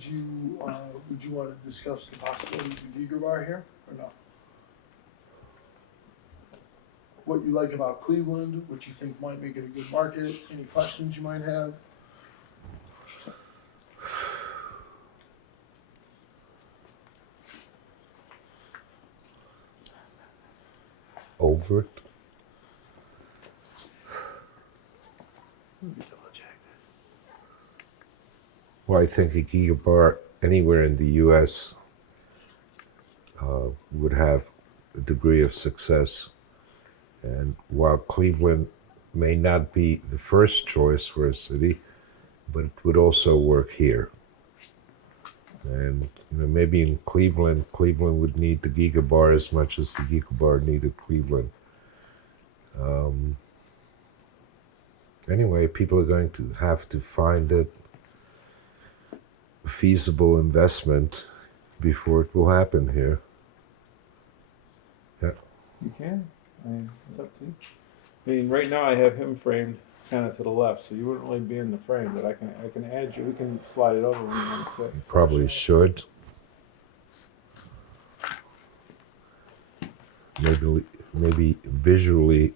would you want to discuss the possibility of the Giga Bar here, or no? What you like about Cleveland, what you think might make it a good market, any questions you might have? Over it. Well, I think a Giga Bar anywhere in the U.S. Would have a degree of success. And while Cleveland may not be the first choice for a city, but it would also work here. And maybe in Cleveland would need the Giga Bar as much as the Giga Bar needed Cleveland. Anyway, people are going to have to find it a feasible investment before it will happen here. Yeah. You can. I mean, it's up to you. I mean, right now I have him framed kind of to the left, so you wouldn't really be in the frame, but I can add you. We can slide it over when you want to sit. You probably should. Maybe visually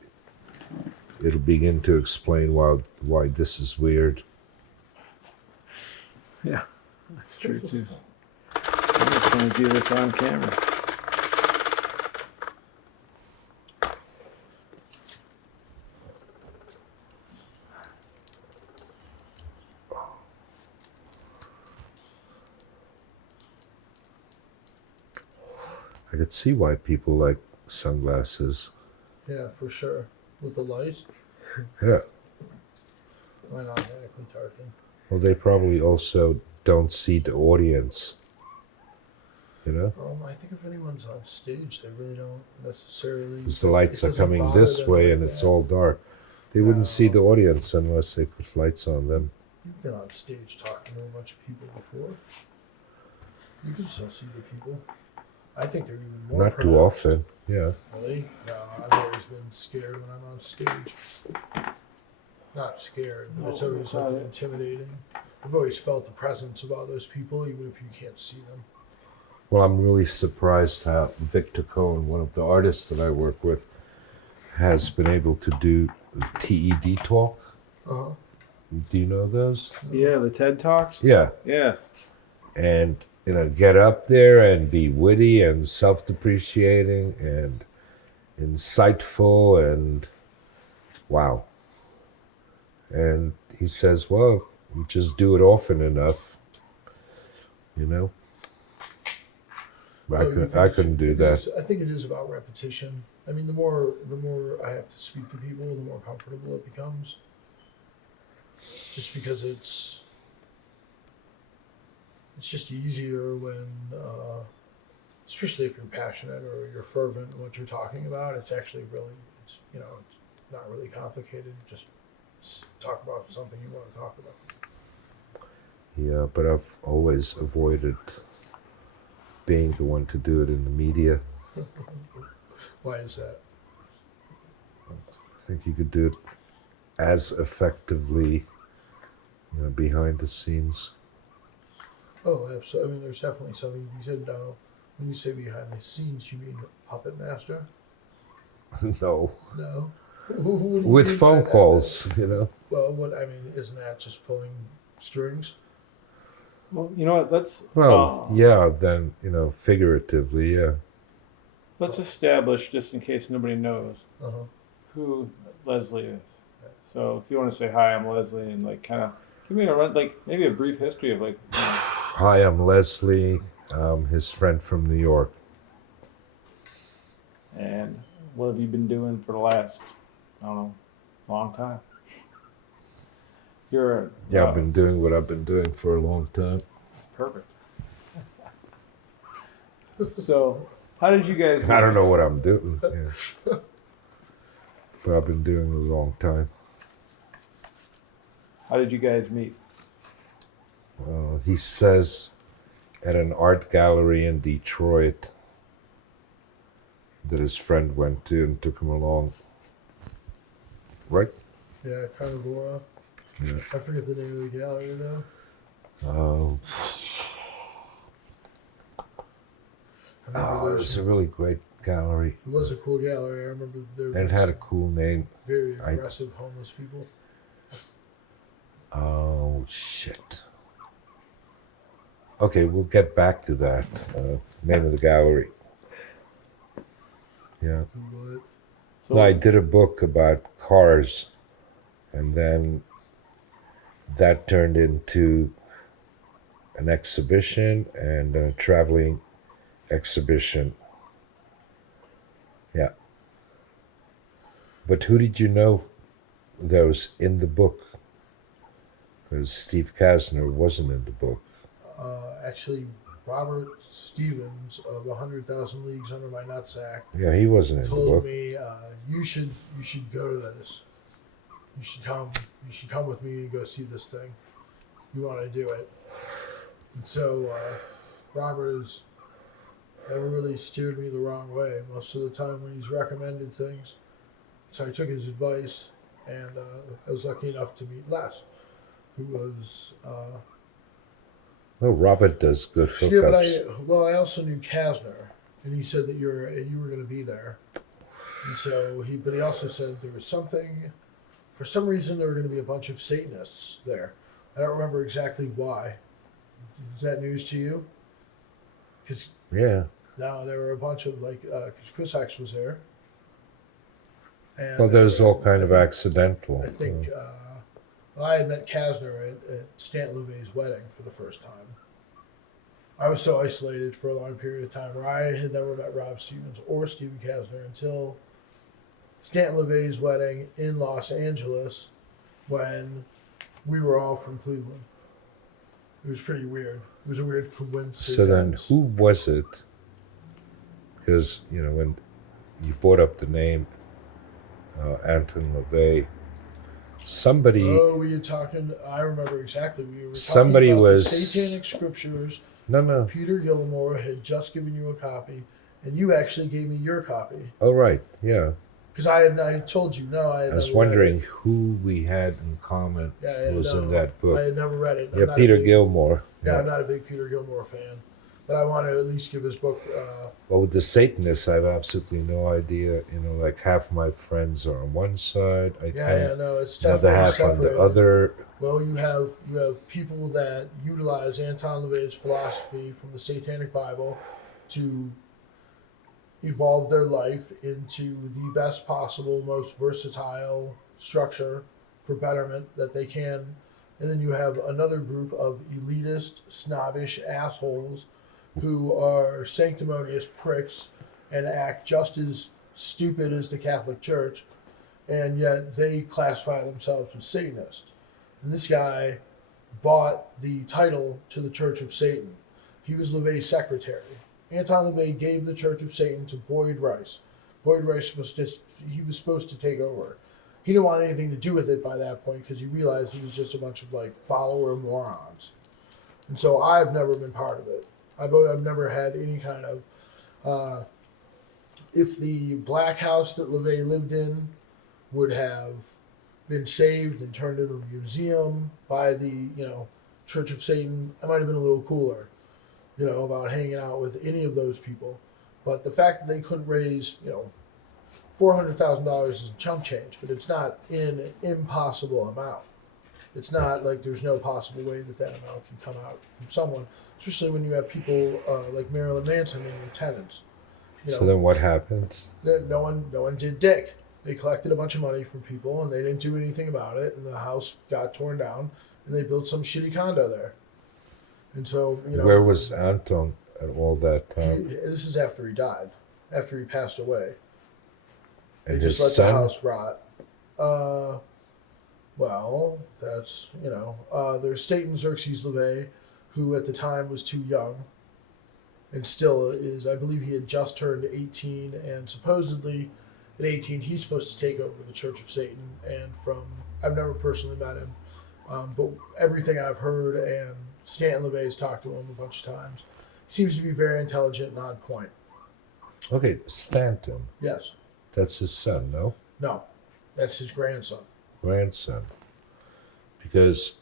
it'll begin to explain why this is weird. Yeah, that's true too. I'm just going to do this on camera. I could see why people like sunglasses. Yeah, for sure. With the light, Yeah. why not automatically darken? Well, they probably also don't see the audience. You know? I think if anyone's on stage, they really don't necessarily. Because the lights it are doesn't coming bother this them way like and it's that. all dark. They wouldn't see the audience unless they put lights on them. You've been on stage talking to a bunch of people before. You can still see the people. I think they're even more. Not too pronounced. often. Yeah. Really? No, I've always been scared when I'm on stage. Not scared, but it's always like intimidating. I've always felt the presence of all those people, even if you can't see them. Well, I'm really surprised how Victor Cohen, one of the artists that I work with, has been able to do TED talk. Uh-huh. Do you know those? Yeah, the TED Talks? Yeah. Yeah. And, get up there and be witty and self-depreciating and insightful and wow. And he says, well, you just do it often enough, But I couldn't do that. I think it is about repetition. I mean, the more I have to speak to people, the more comfortable it becomes. Just because it's just easier when, especially if you're passionate or you're fervent in what you're talking about. It's actually really, it's not really complicated. Just talk about something you want to talk about. Yeah, but I've always avoided being the one to do it in the media. Why is that? I think you could do it as effectively, behind the scenes. Oh, absolutely. I mean, there's definitely something you said. When you say behind the scenes, you mean puppet master? No. No. What do you With mean phone by calls, Well, isn't that just pulling strings? Well, you know what? Then, figuratively, yeah. Let's establish, just in case nobody knows, Uh-huh. who Leslie is. So if you want to say, hi, I'm Leslie, and kind of give me maybe a brief history of Hi, I'm Leslie. I'm his friend from New York. And what have you been doing for the last, long time? I've been doing what I've been doing for a long time. Perfect. So, how did you guys... I don't know what I'm doing, yeah. But I've been doing it a long time. How did you guys meet? He says at an art gallery in Detroit that his friend went to and took him along. Right? Yeah, Carnivora. Yeah. I forget the name of the gallery though. remember Oh, it was a really great gallery. it was a cool gallery. I remember there And it were had a some cool name. very aggressive homeless people. Oh, shit. Okay, we'll get back to that. Name of the gallery. Yeah. Google it. So No, I did a book about cars, and then that turned into an exhibition and a traveling exhibition. Yeah. But who did you know that was in the book? Because Steve Kasner wasn't in the book. Actually, Robert Stevens of 100,000 Leagues Under My Nutsack Yeah, he wasn't in the told book. me you should go to this. You should come with me and go see this thing. You want to do it. And so Robert has never really steered me the wrong way most of the time when he's recommended things. So I took his advice, and I was lucky enough to meet Les, who was No, Robert does good yeah. But hookups. I also knew Kasner, and he said that you were going to be there, and so he also said there was something. For some reason, there were going to be a bunch of Satanists there. I don't remember exactly why. Is that news to you? Because Yeah. no, there were a bunch of because Chris X was there. And Well, there's all kind I of think- accidental. I think I had met Kasner at Stan LeVay's wedding for the first time. I was so isolated for a long period of time where I had never met Rob Stevens or Stephen Kasner until Stan LeVay's wedding in Los Angeles when we were all from Cleveland. It was pretty weird. It was a weird coincidence. So then, who was it? Because, when you brought up the name Anton LaVey, somebody, Oh, we were talking. I remember exactly. We were talking Somebody about was- the Satanic Scriptures. no, Peter Gilmore had just given you a copy, and you actually gave me your copy oh, right, yeah. because I told you no. I I was wondering who we had in common who was in that I book. had never read it. I'm Yeah, not a Peter big- Gilmore. Yeah, I'm not a big Peter Gilmore fan, but I want to at least give his book. Well, with the Satanists, I have absolutely no idea. Like half my friends are on one side, No, it's another definitely half on the separated. other. Well, you have people that utilize Anton LaVey's philosophy from the Satanic Bible to evolve their life into the best possible, most versatile structure for betterment that they can. And then you have another group of elitist, snobbish assholes who are sanctimonious pricks and act just as stupid as the Catholic Church, and yet they classify themselves as Satanists. And this guy bought the title to the Church of Satan. He was LaVey's secretary. Anton LaVey gave the Church of Satan to Boyd Rice. Boyd Rice was supposed to take over. He didn't want anything to do with it by that point because he realized he was just a bunch of follower morons. And so I've never been part of it. I've never had any kind of. If the black house that LaVey lived in would have been saved and turned into a museum by the Church of Satan, I might have been a little cooler, about hanging out with any of those people. But the fact that they couldn't raise $400,000 is chump change, but it's not an impossible amount. It's not like there's no possible way that amount can come out from someone, especially when you have people like Marilyn Manson and your tenants. So then what happened? No one did dick. They collected a bunch of money from people and they didn't do anything about it, and the house got torn down and they built some shitty condo there. And so Where was Anton at all that time? this is after he died, after he passed away. And They his just let the son? house rot. Well, that's there's Satan Xerxes LeVay, who at the time was too young, and still is. I believe he had just turned 18, and supposedly at 18 he's supposed to take over the Church of Satan. And I've never personally met him, but everything I've heard, and Stanton LeVay's talked to him a bunch of times, seems to be very intelligent and on point. Okay, Stanton. Yes. That's his son, no? No. That's his grandson. Grandson. Because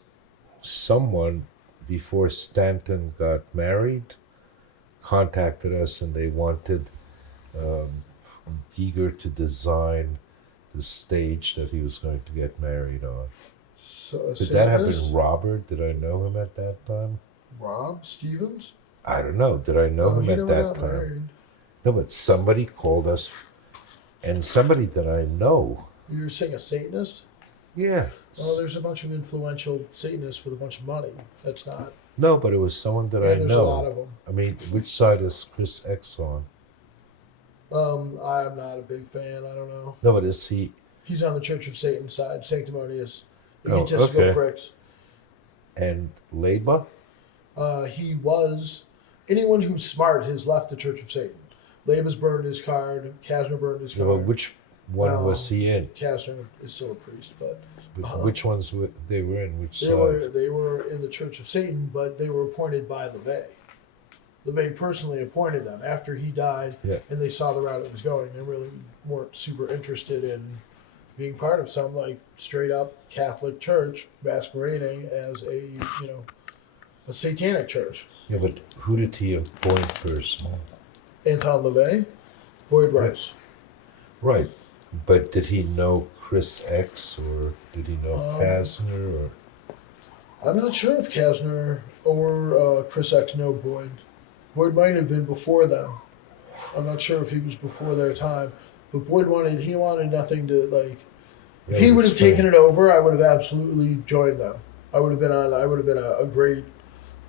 someone before Stanton got married contacted us and they wanted Giger to design the stage that he was going to get married on. So, Did that have Satanist? been Robert? Did I know him at that time? Rob Stevens? I don't know. Did I know Oh, him he at never that got time? married. No, but somebody called us, and somebody that I know. You're saying a Satanist? Yeah. Oh, there's a bunch of influential Satanists with a bunch of money. That's not. No, but it was someone that I There's know. a lot of them. I mean, which side is Chris X on? I'm not a big fan. I don't know. No, but is he? He's on the Church of Satan side, sanctimonious, Oh, egotistical okay. pricks. And Leba? He was. Anyone who's smart has left the Church of Satan. Laba's burned his card. Kastner burned his No, but card. which one was he in? Kastner is still a priest, but Which ones they were in? Which they side? were in the Church of Satan, but they were appointed by LeVay. LeVay personally appointed them after he died, Yeah. and they saw the route it was going. They really weren't super interested in being part of some like straight up Catholic church masquerading as a satanic church. Yeah, but who did he appoint first? Anton LeVay, Boyd Rice. Right. But did he know Chris X or did he know Kastner or? I'm not sure if Kastner or Chris X know Boyd. Boyd might have been before them. I'm not sure if he was before their time. But Boyd wanted nothing to like. If he would have taken it over, I would have absolutely joined them. I would have been a great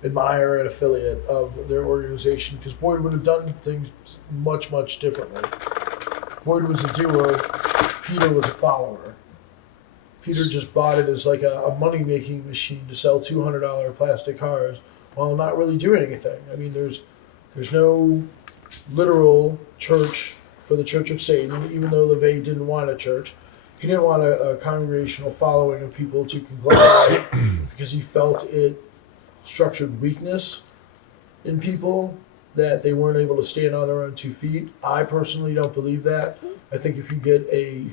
admirer and affiliate of their organization because Boyd would have done things much, much differently. Boyd was a doer. Peter was a follower. Peter just bought it as like a money-making machine to sell $200 plastic cars while not really doing anything. I mean, there's no literal church for the Church of Satan, even though LeVay didn't want a church. He didn't want a congregational following of people to conglomerate because he felt it structured weakness in people that they weren't able to stand on their own 2 feet. I personally don't believe that. I think if you get a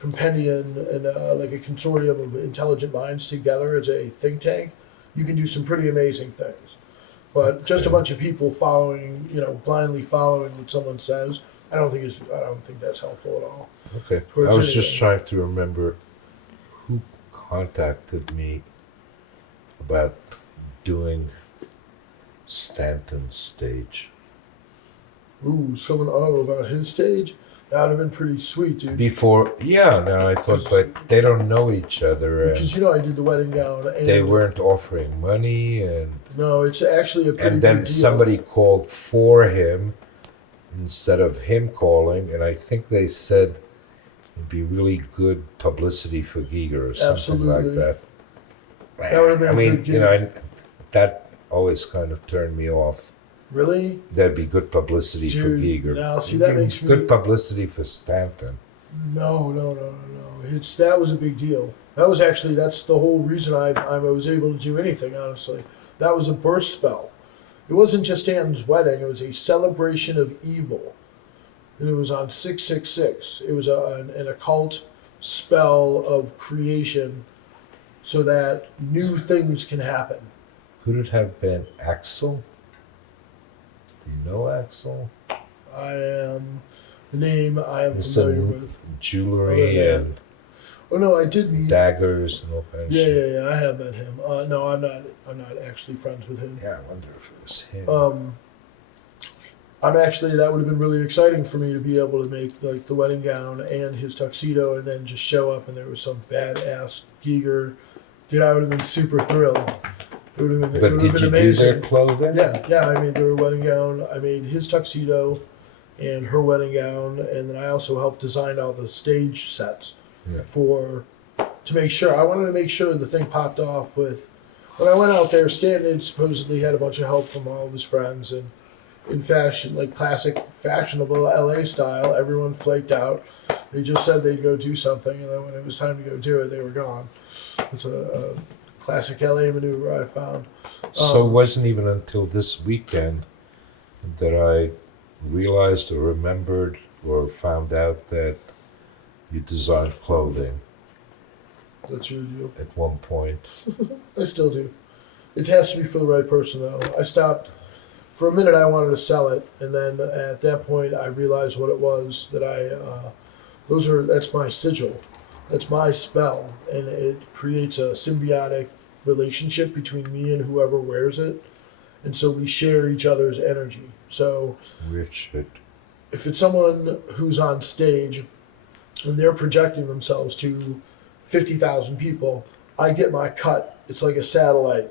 compendium and like a consortium of intelligent minds together as a think tank, you can do some pretty amazing things. But just a bunch of people following, blindly following what someone says, I don't think that's helpful at all. Okay. Towards I was just anything. trying to remember who contacted me about doing Stanton's stage. Ooh, someone about his stage? That would have been pretty sweet, dude. Before, yeah, no, I thought, but they don't know each other, and Because I did the wedding gown, and they weren't offering money, and no, it's actually a pretty then big deal. somebody called for him instead of him calling, and I think they said it'd be really good publicity for Giger or something like Absolutely. that. That would have been I a mean, good gig. that always kind of turned me off. Really? That'd be good publicity for Dude, Giger. now, see, that makes me... Good publicity for Stanton. No. That was a big deal. That's the whole reason I was able to do anything, honestly. That was a birth spell. It wasn't just Stanton's wedding. It was a celebration of evil. And it was on 666. It was an occult spell of creation so that new things can happen. Could it have been Axel? Do you know Axel? The name I am It's familiar some with. jewelry Oh, yeah. and Oh no, I did meet. daggers and all kinds of shit. Yeah. I have met him. No, I'm not actually friends with him. Yeah, I wonder if it was him. That would have been really exciting for me to be able to make like the wedding gown and his tuxedo, and then just show up and there was some badass Giger. Dude, I would have been super thrilled. It would have been. But did you do their clothing? Yeah. I made their wedding gown. I made his tuxedo, and her wedding gown, and then I also helped design all the stage sets to make sure. I wanted to make sure the thing popped off with. When I went out there, Stanton supposedly had a bunch of help from all of his friends, and in fashion, like classic fashionable LA style, everyone flaked out. They just said they'd go do something, and then when it was time to go do it, they were gone. It's a classic LA maneuver I found. So it wasn't even until this weekend that I realized or remembered or found out that you designed clothing That's what you do. at one point. I still do. It has to be for the right person, though. I stopped for a minute I wanted to sell it, and then at that point I realized what it was that that's my sigil, that's my spell, and it creates a symbiotic relationship between me and whoever wears it, and so we share each other's energy. So Weird shit. if it's someone who's on stage and they're projecting themselves to 50,000 people, I get my cut. It's like a satellite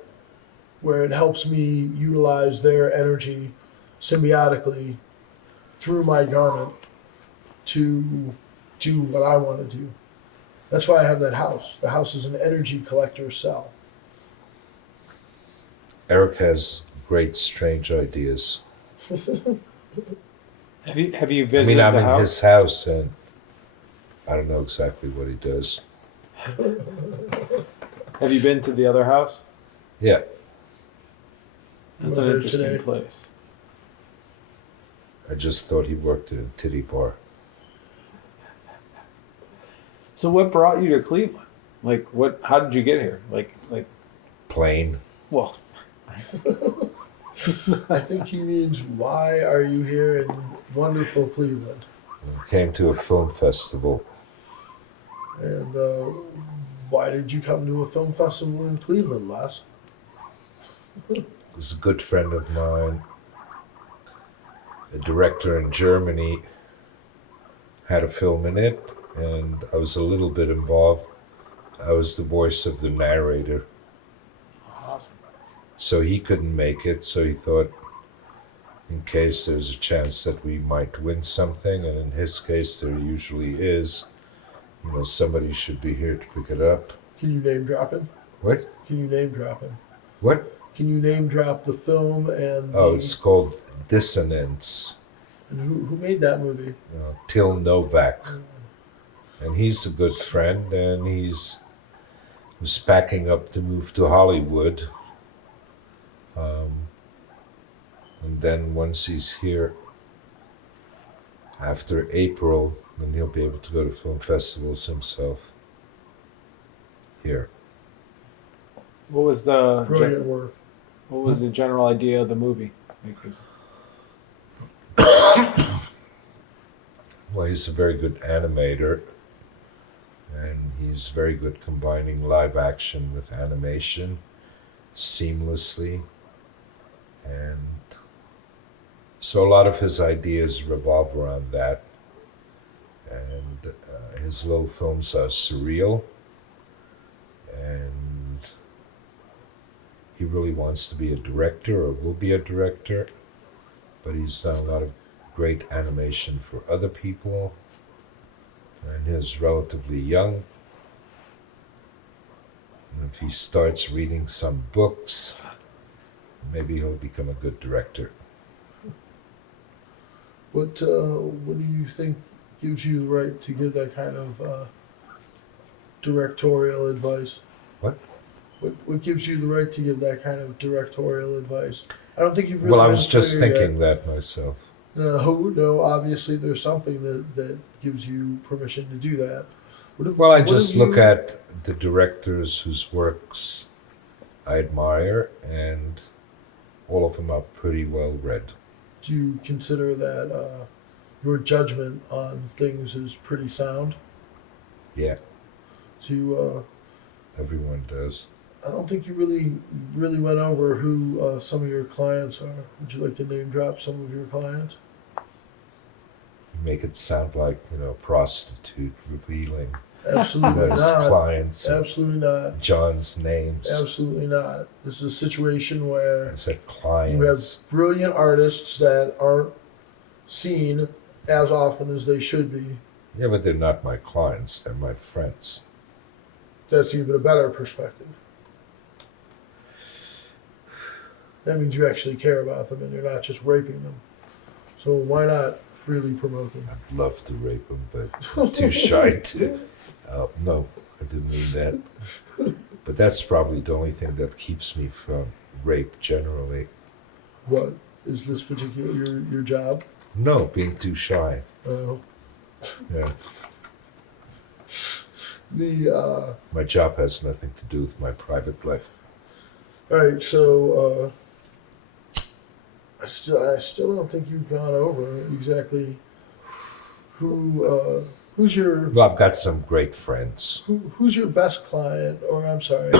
where it helps me utilize their energy symbiotically through my garment to do what I want to do. That's why I have that house. The house is an energy collector cell. Eric has great, strange ideas. Have you I visited mean, I'm the in house? his house, and I don't know exactly what he does. Have you been to the other house? Yeah, That's Was an there interesting today? place. I just thought he worked at a titty bar. So what brought you to Cleveland? Like what? How did you get here? Like Plane. well, I think he means, why are you here in wonderful Cleveland? Came to a film festival. And why did you come to a film festival in Cleveland, Les? He's a good friend of mine, a director in Germany, had a film in it, and I was a little bit involved. I was the voice of the narrator. awesome. So he couldn't make it, so he thought in case there's a chance that we might win something, and in his case there usually is, somebody should be here to pick it up. Can you name drop him? What? Can you name drop him? What? Can you name drop the film and Oh, it's called Dissonance. and who made that movie? Till Novak. And he's a good friend, and was packing up to move to Hollywood. And then once he's here, after April, then he'll be able to go to film festivals himself. Here. What was the Brilliant work. what was the general idea of the movie? Because Well, he's a very good animator, and he's very good combining live action with animation seamlessly. And so a lot of his ideas revolve around that. And his little films are surreal. And he really wants to be a director, or will be a director. But he's done a lot of great animation for other people. And he's relatively young. And if he starts reading some books, maybe he'll become a good director. What do you think gives you the right to give that kind of directorial advice? What? What gives you the right to give that kind of directorial advice? I don't think you've really Well, I been was just clear thinking yet. that myself. No, obviously there's something that gives you permission to do that. Well, I What just have look you- at the directors whose works I admire, and all of them are pretty well read. Do you consider that your judgment on things is pretty sound? Yeah, Do you, everyone does. I don't think you really went over who some of your clients are. Would you like to name drop some of your clients? Make it sound like, a prostitute revealing Absolutely his not. clients and Absolutely not. John's names. Absolutely not. This is a situation where I said you have clients. brilliant artists that aren't seen as often as they should be. Yeah, but they're not my clients, they're my friends. That's even a better perspective. That means you actually care about them and you're not just raping them. So why not freely promote them? I'd love to rape them, but I'm too shy to. No, I didn't mean that. But that's probably the only thing that keeps me from rape generally. What is this particular your job? No, being too shy. Yeah. My job has nothing to do with my private life. All right, so I still don't think you've gone over exactly who's your Well, I've got some great friends. who's your best client, or I'm sorry,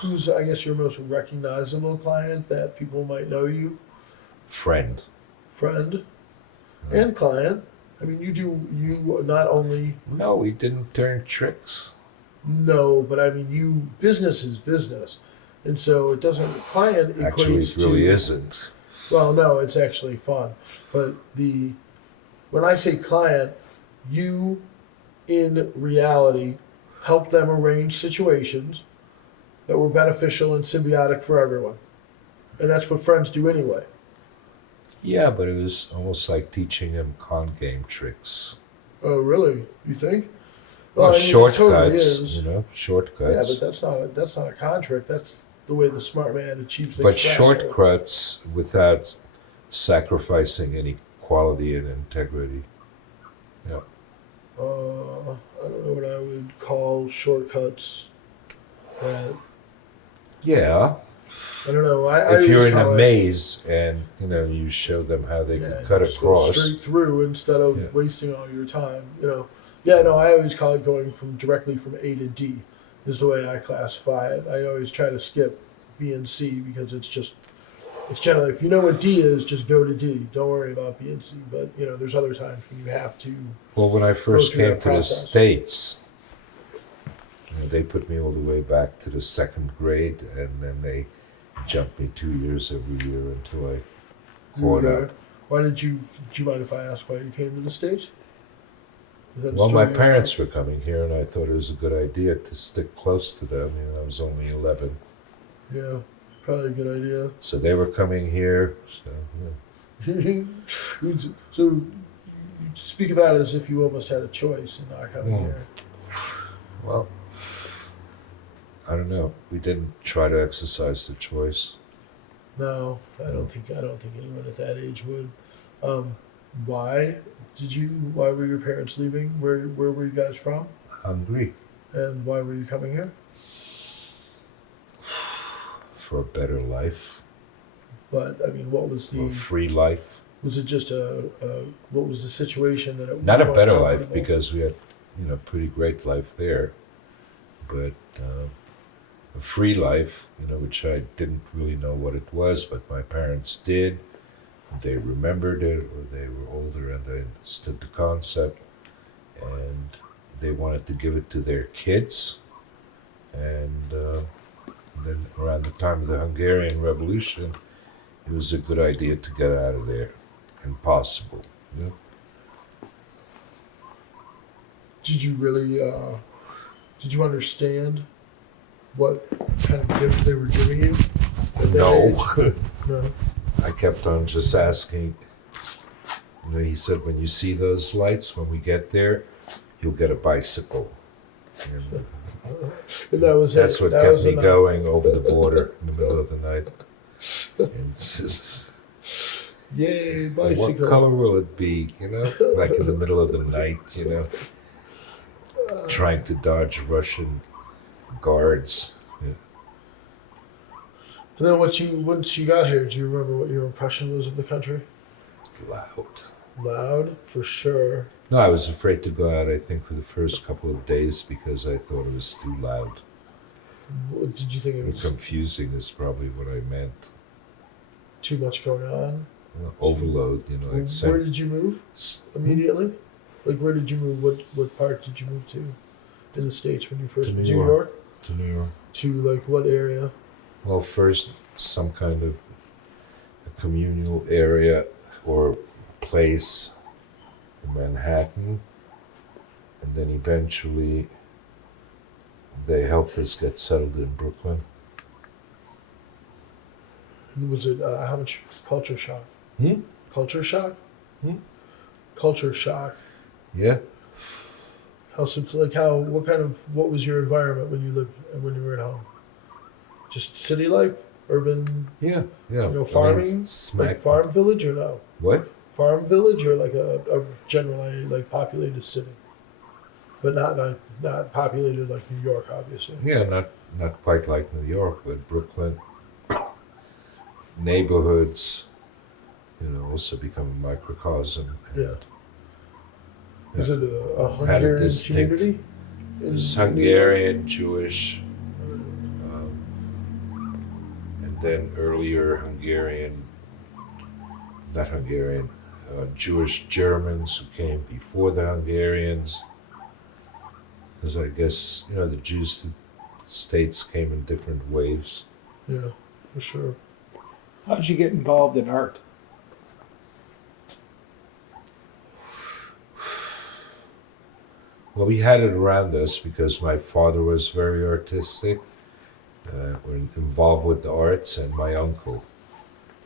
who's I guess your most recognizable client that people might know you, Friend. friend and client. I mean, you not only No, we didn't turn tricks. know, but I mean, you business is business, and so it doesn't client equates Actually, it really to isn't. well, no, it's actually fun, but when I say client, you in reality help them arrange situations that were beneficial and symbiotic for everyone. And that's what friends do anyway. Yeah, but it was almost like teaching him con game tricks. Oh, really? You think? Well, I mean, it shortcuts, totally is. you know, Yeah, shortcuts. but that's not a con trick. That's the way the smart man achieves things But faster. shortcuts without sacrificing any quality and integrity. Yeah. I don't know what I would call shortcuts. That Yeah. I don't know. I If always you're in call a it, maze and you show them how they yeah, can cut just go across. straight through instead of Yeah. wasting all your time. Yeah, no, I always call it going directly from A to D is the way I classify it. I always try to skip B and C because it's generally, if you know what D is, just go to D. Don't worry about B and C. But there's other times when you have to. Well, when I first through came that to the process. States, they put me all the way back to the second grade, and then they jumped me 2 years every year until I caught up. Why did you? Do you mind if I ask why you came to the States? Is that a Well, my story? parents were coming here, and I thought it was a good idea to stick close to them. I was only 11. Yeah, probably a good idea. So they were coming here. So, yeah. So you speak about it as if you almost had a choice in not coming here. Well, I don't know. We didn't try to exercise the choice. No, I don't think anyone at that age would. Why Why were your parents leaving? Where were you guys from? Hungry And why were you coming here? for a better life, But I mean, what was for a free life. was it just what was the situation that it Not a was better life, uncomfortable? because we had, pretty great life there, but a free life, which I didn't really know what it was, but my parents did. They remembered it, or they were older and they understood the concept, and they wanted to give it to their kids. And then around the time of the Hungarian Revolution, it was a good idea to get out of there, impossible. Did you really? Did you understand what kind of gift they were giving you? At that No. age? No. I kept on just asking. He said, when you see those lights, when we get there, you'll get a bicycle. And And that was that's it. what That kept was me enough. going over the border in the middle of the night. And it's just, Yay, what bicycle! color will it be? Like in the middle of the night, trying to dodge Russian guards. Yeah. And then once you got here, do you remember what your impression was of the country? Loud. Loud, for sure. No, I was afraid to go out, I think, for the first couple of days because I thought it was too loud. What, did you think it And was confusing is probably what I meant. too much going on? Overload, like Where did you move immediately? Like, where did you move? What part did you move to in the States when you first To New New York. York? To New York. To like what area? Well, first some kind of a communal area or place in Manhattan, and then eventually they helped us get settled in Brooklyn. Was it how much culture shock? Hmm? Culture shock? Hmm? Culture shock. Yeah. What was your environment when you lived and when you were at home? Just city life, urban, Yeah. Yeah. farming, smack. like farm village or no? What? Farm village or like a generally like populated city, but not populated like New York, obviously. Yeah, not quite like New York, but Brooklyn. Neighborhoods, also become a microcosm. And, Yeah. Is it a had a Hungarian distinct. community? It was in New York? Hungarian, Jewish, um, and then earlier not Hungarian, Jewish Germans who came before the Hungarians. Because I guess, the Jews to the States came in different waves. Yeah, for sure. How did you get involved in art? Well, we had it around us because my father was very artistic, involved with the arts, and my uncle.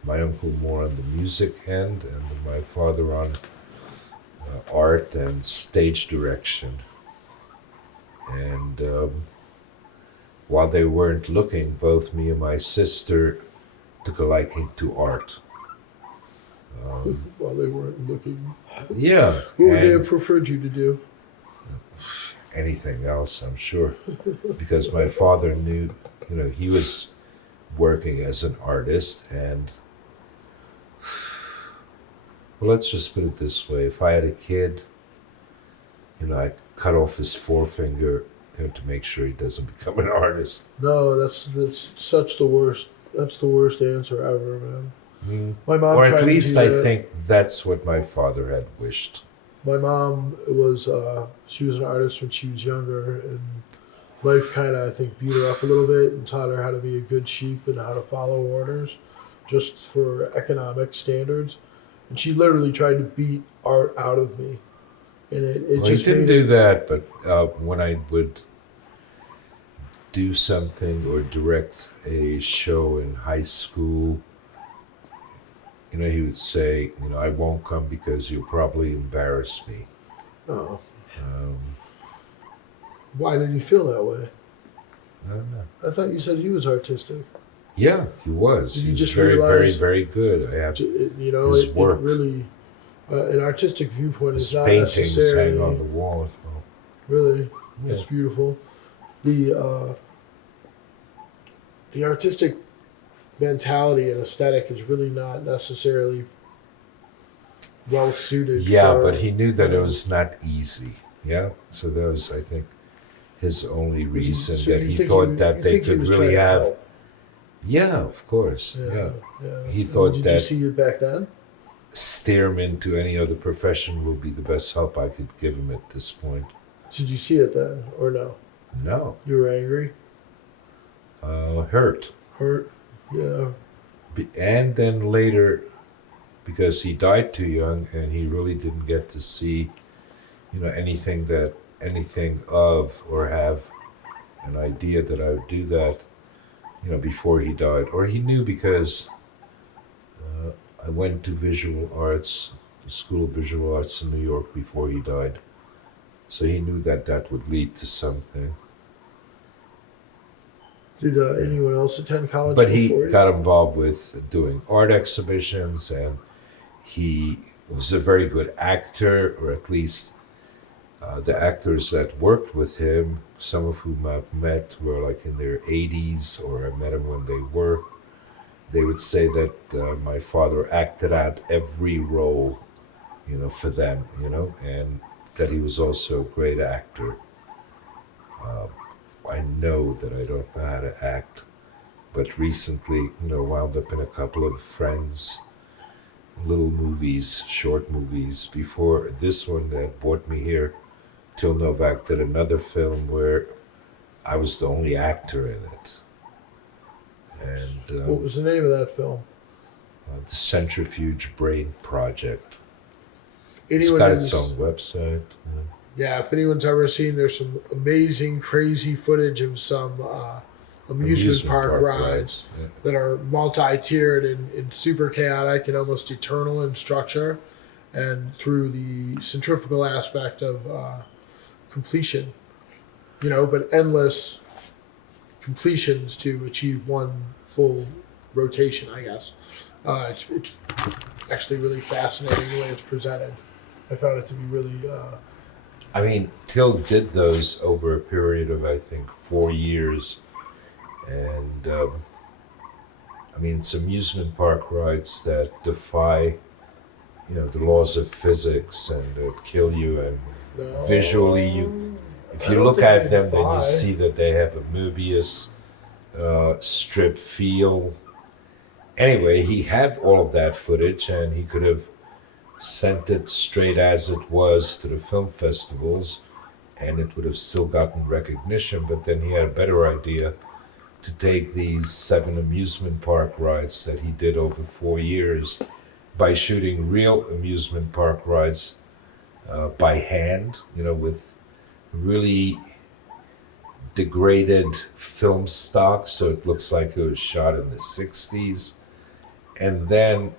My uncle more on the music end, and my father on art and stage direction. And while they weren't looking, both me and my sister took a liking to art. While they weren't looking. Yeah. What would they and have preferred you to do? anything else, I'm sure, because my father knew, he was working as an artist, and well, let's just put it this way: if I had a kid, I'd cut off his forefinger, to make sure he doesn't become an artist. No, that's such the worst. That's the worst answer ever, man. My mom Or tried at to least do I that. think that's what my father had wished. My mom was she was an artist when she was younger, and life kind of I think beat her up a little bit and taught her how to be a good sheep and how to follow orders, just for economic standards. And she literally tried to beat art out of me, and it Well, he just didn't made do it. that, but when I would do something or direct a show in high school, he would say, I won't come because you'll probably embarrass me. Oh, Um, why did you feel that way? I don't know. I thought you said he was artistic. Yeah, he was. Did He you was just very, very, realize- very good. I have You know, his it work. really an artistic viewpoint his is not paintings necessarily hang on the wall as well. really. Yeah. It's beautiful. The artistic mentality and aesthetic is really not necessarily well suited. Yeah, for, but he knew that it was not easy. Yeah, so that was, I think, his only Would you- reason so that you he think thought you that they think he could was really trying to have. help? Yeah, of course. Yeah. He And thought did that you see it back then? steer him into any other profession would be the best help I could give him at this point. Did you see it then, or no? No, You were angry, hurt. hurt. Yeah. And then later, because he died too young and he really didn't get to see, anything of or have an idea that I would do that, before he died. Or he knew because I went to visual arts, the School of Visual Arts in New York before he died. So he knew that would lead to something. Did anyone else attend college But he before you? got involved with doing art exhibitions, and he was a very good actor, or at least the actors that worked with him, some of whom I've met were like in their 80s, or I met them when they were. They would say that my father acted out every role, for them, and that he was also a great actor. I know that I don't know how to act, but recently, wound up in a couple of friends' little movies, short movies. Before this one that brought me here, Till Novak did another film where I was the only actor in it. And What was the name of that film? the Centrifuge Brain Project. It's Anyone got who's- its own website. Yeah, if anyone's ever seen, there's some amazing, crazy footage of some amusement park rides Yeah. that are multi-tiered and super chaotic and almost eternal in structure, and through the centrifugal aspect of completion, but endless completions to achieve one full rotation, I guess. It's actually really fascinating the way it's presented. I found it to be really... I mean, Till did those over a period of, I think, 4 years. And, it's amusement park rides that defy the laws of physics and that kill you, and No, visually if I you don't look think at they them, then you fly. see that they have a Möbius strip feel. Anyway, he had all of that footage, and he could have sent it straight as it was to the film festivals, and it would have still gotten recognition. But then he had a better idea to take these 7 amusement park rides that he did over 4 years by shooting real amusement park rides by hand, with really degraded film stock, so it looks like it was shot in the 60s, and then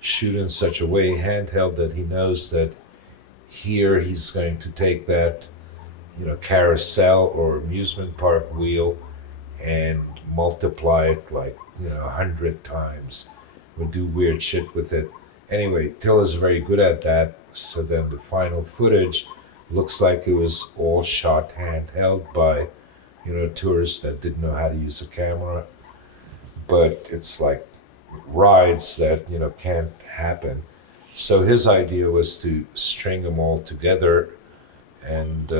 shoot in such a way, handheld, that he knows that here he's going to take that, carousel or amusement park wheel and multiply it like, 100 times. Would do weird shit with it. Anyway, Tilla's very good at that. So then the final footage looks like it was all shot handheld by, tourists that didn't know how to use a camera. But it's like rides that, can't happen. So his idea was to string them all together and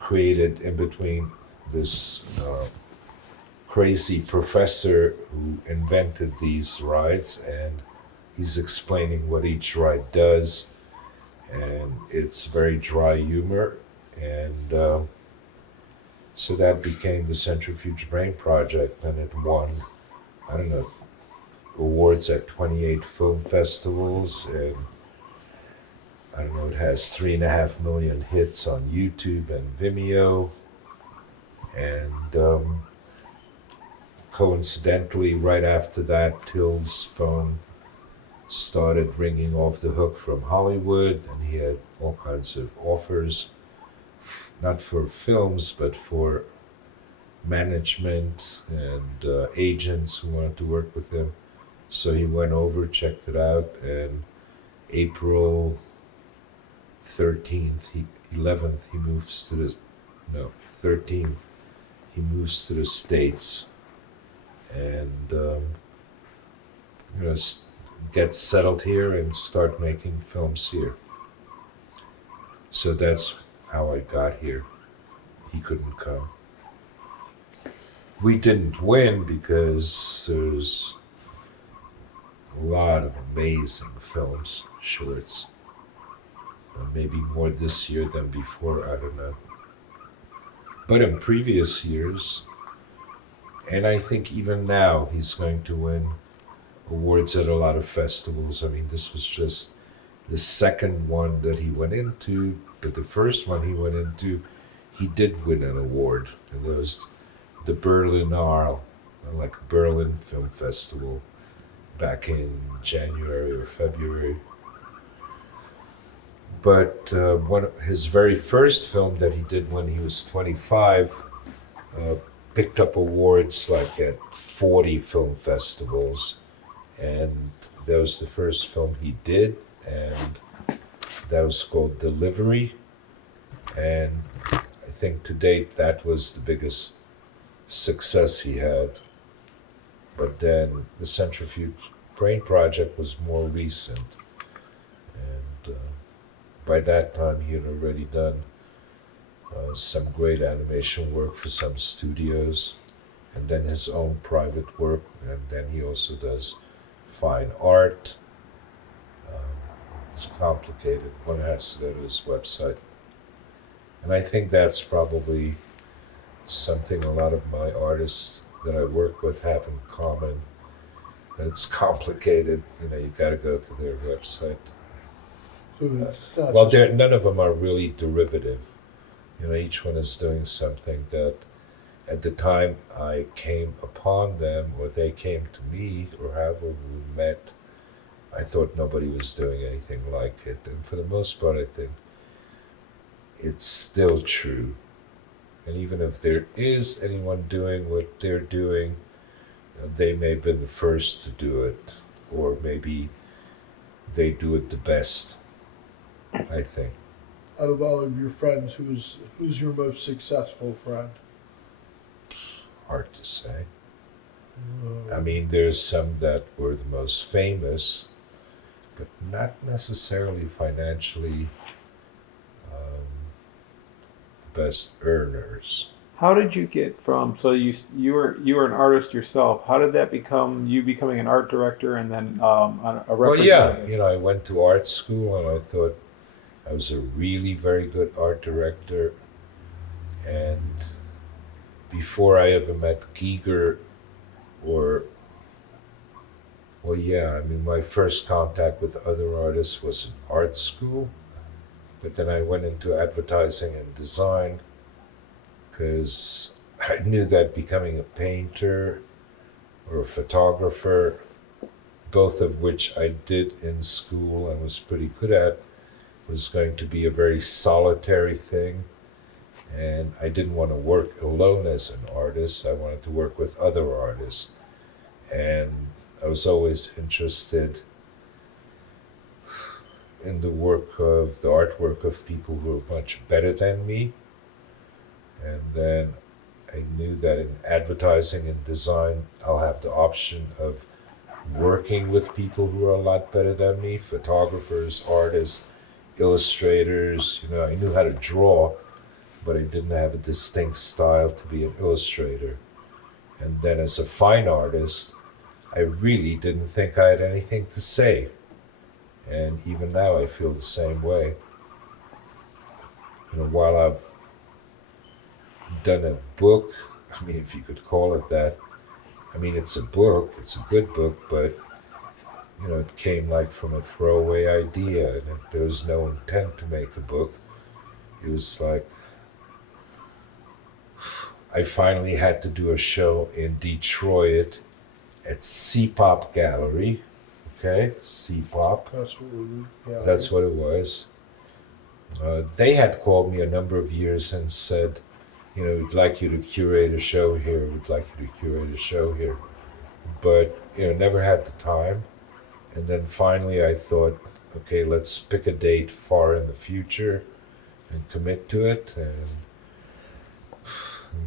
create it in between this crazy professor who invented these rides, and he's explaining what each ride does, and it's very dry humor, and so that became the Centrifuge Brain Project, and it won, I don't know, awards at 28 film festivals, and I don't know, it has 3.5 million hits on YouTube and Vimeo, and coincidentally, right after that, Till's phone started ringing off the hook from Hollywood, and he had all kinds of offers, not for films, but for management and agents who wanted to work with him. So he went over, checked it out, and April 13th, 11th, he moves to the, no, 13th, he moves to the States, and get settled here and start making films here. So that's how I got here. He couldn't come. We didn't win because there's a lot of amazing films, shorts. Maybe more this year than before, I don't know. But in previous years, and I think even now, he's going to win awards at a lot of festivals. I mean, this was just the second one that he went into, but the first one he went into, he did win an award, and it was the Berlinale, like Berlin Film Festival, back in January or February. But his very first film that he did when he was 25 picked up awards like at 40 film festivals, and that was the first film he did, and that was called Delivery, and I think to date that was the biggest success he had. But then the Centrifuge Brain Project was more recent, and by that time he had already done some great animation work for some studios, and then his own private work, and then he also does fine art. It's complicated. One has to go to his website. And I think that's probably something a lot of my artists that I work with have in common, that it's complicated. You gotta go to their website. So it's not Well, just, none of them are really derivative. Each one is doing something that at the time I came upon them, or they came to me, or however we met, I thought nobody was doing anything like it. And for the most part, I think it's still true. And even if there is anyone doing what they're doing, they may have been the first to do it, or maybe they do it the best, I think. out of all of your friends, who's your most successful friend? Hard to say. I mean, there's some that were the most famous, but not necessarily financially the best earners. How did you get from, so you were an artist yourself? How did that become you becoming an art director and then a Well, yeah, representative? I went to art school and I thought I was a really very good art director. And before I ever met Giger or, well, yeah, I mean, my first contact with other artists was in art school, but then I went into advertising and design because I knew that becoming a painter or a photographer, both of which I did in school and was pretty good at, was going to be a very solitary thing. And I didn't want to work alone as an artist. I wanted to work with other artists. And I was always interested in the artwork of people who are much better than me. And then I knew that in advertising and design, I'll have the option of working with people who are a lot better than me, photographers, artists, illustrators. I knew how to draw, but I didn't have a distinct style to be an illustrator. And then as a fine artist, I really didn't think I had anything to say. And even now I feel the same way. While I've done a book, I mean, if you could call it that, I mean, it's a book, it's a good book, but, it came like from a throwaway idea and there was no intent to make a book. It was like, I finally had to do a show in Detroit at C-Pop Gallery. Okay, C-Pop. That's what it was. They had called me a number of years and said, we'd like you to curate a show here. We'd like you to curate a show here. But, never had the time. And then finally I thought, okay, let's pick a date far in the future and commit to it. And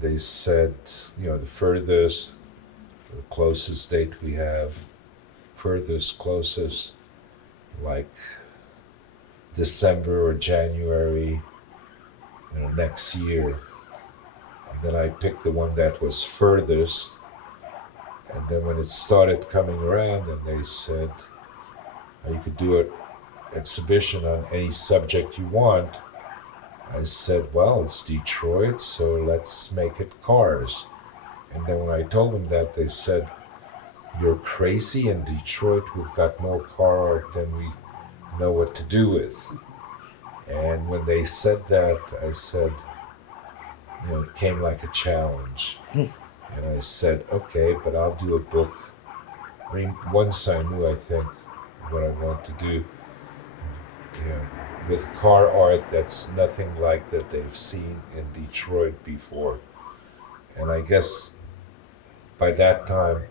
they said, the closest date we have, closest, like December or January, next year. And then I picked the one that was furthest. And then when it started coming around and they said, you could do an exhibition on any subject you want, I said, well, it's Detroit, so let's make it cars. And then when I told them that, they said, you're crazy. In Detroit, we've got more car art than we know what to do with. And when they said that, I said, it came like a challenge. And I said, okay, but I'll do a book. I mean, once I knew, I think, what I want to do, with car art that's nothing like that they've seen in Detroit before. And I guess by that time,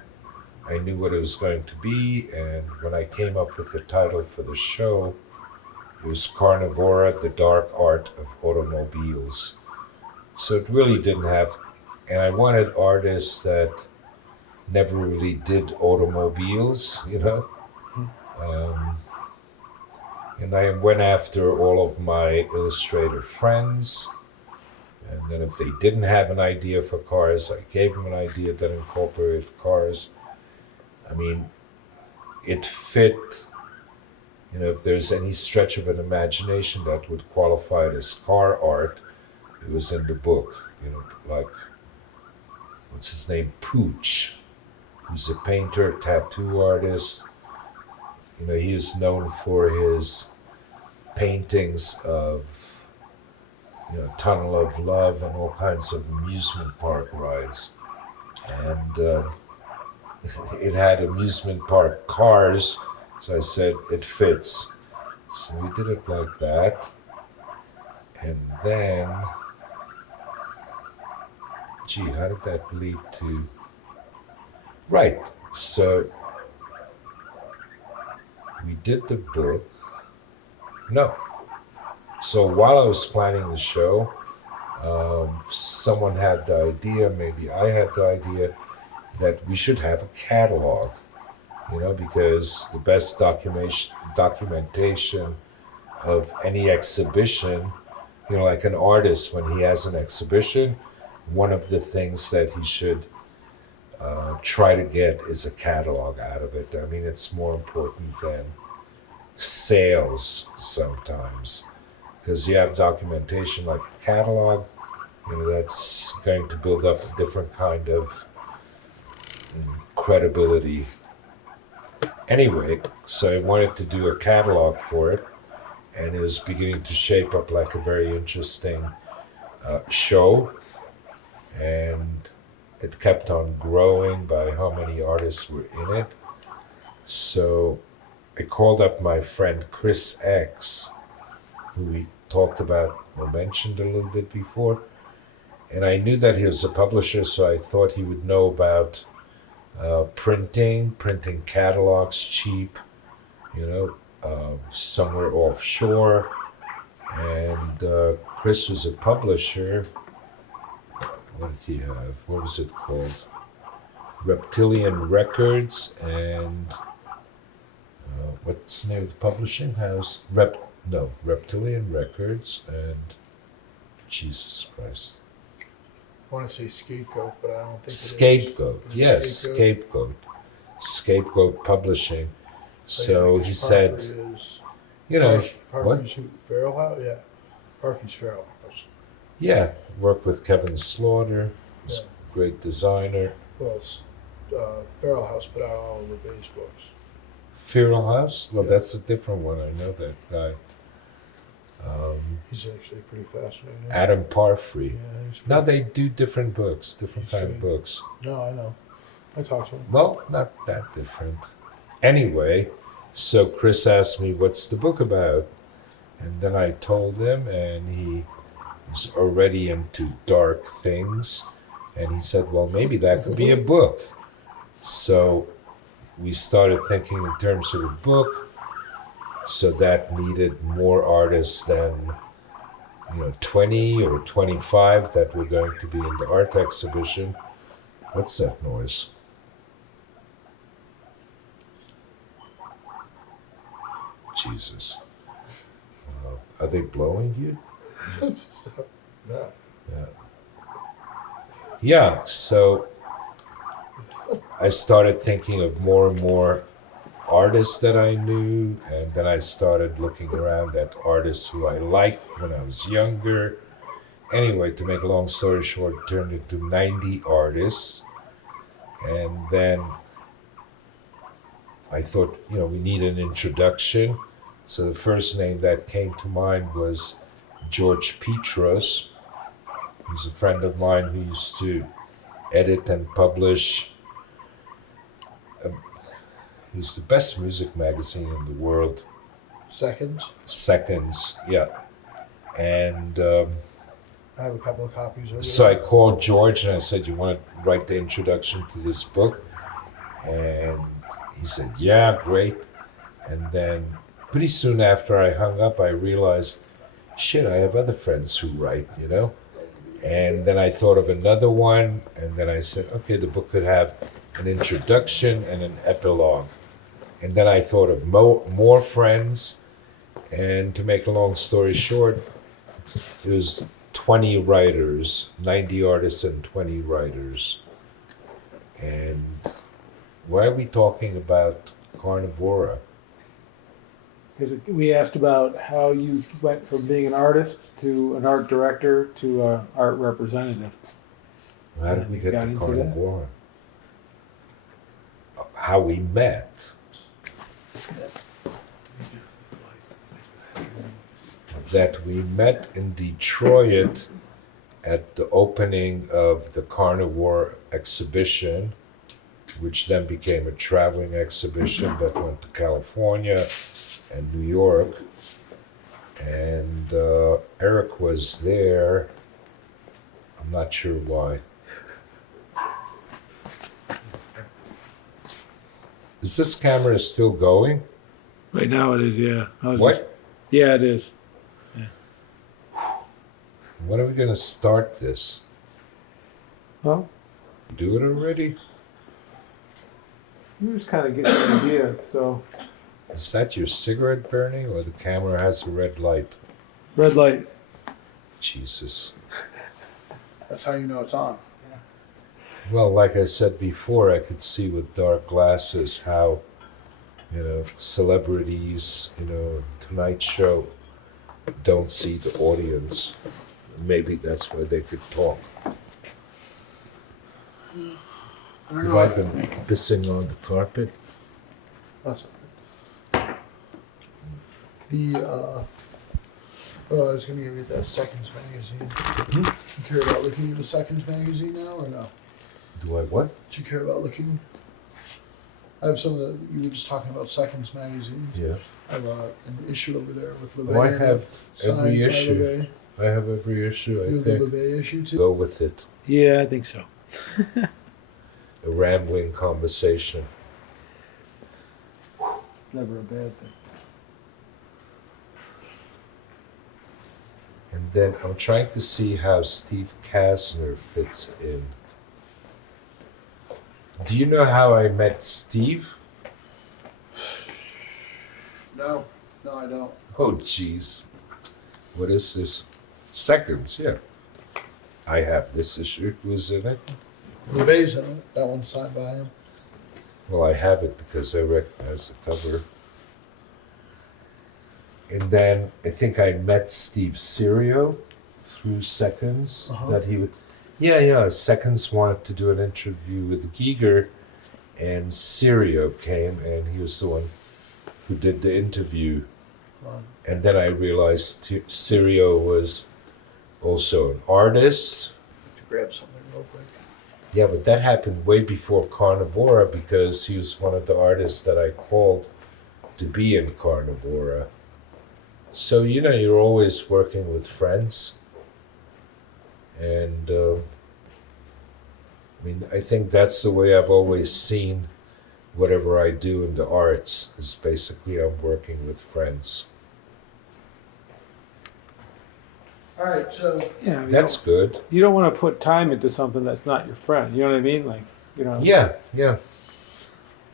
I knew what it was going to be. And when I came up with the title for the show, it was Carnivora, the Dark Art of Automobiles. So it really didn't have, and I wanted artists that never really did automobiles, and I went after all of my illustrator friends. And then if they didn't have an idea for cars, I gave them an idea that incorporated cars. I mean, it fit, if there's any stretch of an imagination that would qualify it as car art, it was in the book. Like, what's his name? Pooch, who's a painter, tattoo artist. He is known for his paintings of, Tunnel of Love and all kinds of amusement park rides. And it had amusement park cars, so I said, it fits. So we did it like that. And then, how did that lead to? Right, so we did the book. No. So while I was planning the show, someone had the idea, maybe I had the idea, that we should have a catalog. because the best documentation of any exhibition, like an artist when he has an exhibition, one of the things that he should try to get is a catalog out of it. I mean, it's more important than sales sometimes, because you have documentation like a catalog, that's going to build up a different kind of credibility. Anyway, so I wanted to do a catalog for it, and it was beginning to shape up like a very interesting show, and it kept on growing by how many artists were in it. So I called up my friend Chris X, who we talked about or mentioned a little bit before, and I knew that he was a publisher, so I thought he would know about printing catalogs cheap, somewhere offshore. And Chris was a publisher. What did he have? What was it called? Reptilian Records, and what's the name of the publishing house? Reptilian Records, and Jesus Christ. I want to say Scapegoat, but I don't think it is. Scapegoat, Is it yes, Scapegoat? Scapegoat Publishing. So Yeah, he 'cause said, Parfrey is- what? Parfrey's Feral House? Yeah. Parfrey's Feral House. Yeah, worked with Kevin Slaughter, he's Yeah. a great designer. Well, Feral House put out all of the base books. Feral House? Well, Yeah. that's a different one. I know that guy. He's actually pretty fascinating. Adam Parfrey. Yeah, he's Now pretty, they do different books, different He's kind of great. books. No, I know. I talked to him. Well, not that different. Anyway, so Chris asked me, what's the book about? And then I told him, and he was already into dark things. And he said, well, maybe that could be a book. So we started thinking in terms of a book. So that needed more artists than 20 or 25 that were going to be in the art exhibition. What's that noise? Jesus. Are they blowing you? No. Yeah, so I started thinking of more and more artists that I knew, and then I started looking around at artists who I liked when I was younger. Anyway, to make a long story short, it turned into 90 artists, and then I thought, we need an introduction. So the first name that came to mind was George Petros, who's a friend of mine who used to edit and publish. He's the best music magazine in the world. Seconds, yeah. And I have a couple of copies of it. so I called George and I said, you want to write the introduction to this book? And he said, yeah, great. And then pretty soon after I hung up, I realized, shit, I have other friends who write, And then I thought of another one, and then I said, okay, the book could have an introduction and an epilogue. And then I thought of more friends, and to make a long story short, it was 20 writers, 90 artists and 20 writers. And why are we talking about Carnivora? Because we asked about how you went from being an artist to an art director to an art representative. How did we get Got to into that? Carnivora? How we met. That we met in Detroit at the opening of the Carnivore exhibition, which then became a traveling exhibition that went to California and New York. And Eric was there. I'm not sure why. Is this camera still going? Right now it is, yeah. What? Yeah, it is. When are we going to start this? Well, Do it already? You just kind of get an idea. So Is that your cigarette burning, or the camera has a red light? red light. Jesus. That's how you know it's on. Well, like I said before, I could see with dark glasses how, celebrities, Tonight Show, don't see the audience. Maybe that's why they could talk. I don't Have know. I been pissing on the carpet? That's okay. I was gonna give you that Seconds magazine. Hmm? You care about looking at the Seconds magazine now or no? Do I what? Do you care about looking? I have some of the. You were just talking about Seconds magazine. Yeah. I have an issue over there with LeVay. Oh, I have signed every by issue. LeVay. I have every issue, You I have the think. LeVay issue too. Go with it. Yeah, I think so. A rambling conversation. It's never a bad thing. And then I'm trying to see how Steve Kasner fits in. Do you know how I met Steve? No, I don't. Oh, jeez. What is this? Seconds, yeah. I have this issue. Who's in it? LeVay's in it. That one's signed by him. Well, I have it because I recognize the cover. And then I think I met Steve Serio through Seconds. Uh-huh. That he would. Yeah. Seconds wanted to do an interview with Giger, and Serio came, and he was the one who did the interview. And then I realized Serio was also an artist. To grab something real quick. Yeah, but that happened way before Carnivora because he was one of the artists that I called to be in Carnivora. So, you're always working with friends. And, I think that's the way I've always seen whatever I do in the arts, is basically I'm working with friends. All right, so Yeah, That's good. you don't want to put time into something that's not your friend. You know what I mean? Like, Yeah.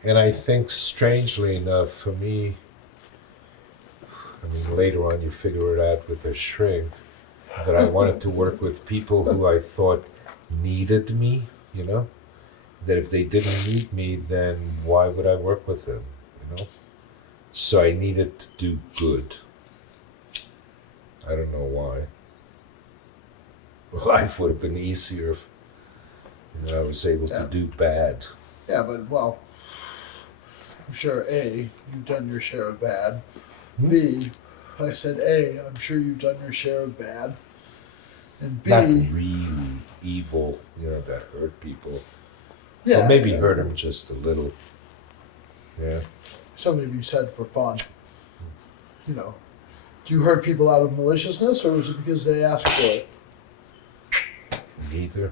And I think, strangely enough, for me, later on you figure it out with a shrink, that I wanted to work with people who I thought needed me, That if they didn't need me, then why would I work with them, So I needed to do good. I don't know why. Life would have been easier if I was able to do bad. yeah, but well, I'm sure A, you've done your share of bad. B, I said A, I'm sure you've done your share of bad. And B, Not really evil, that hurt people. yeah, Or maybe yeah, hurt them just a little. Yeah. something to be said for fun. Do you hurt people out of maliciousness, or was it because they asked for it? Neither.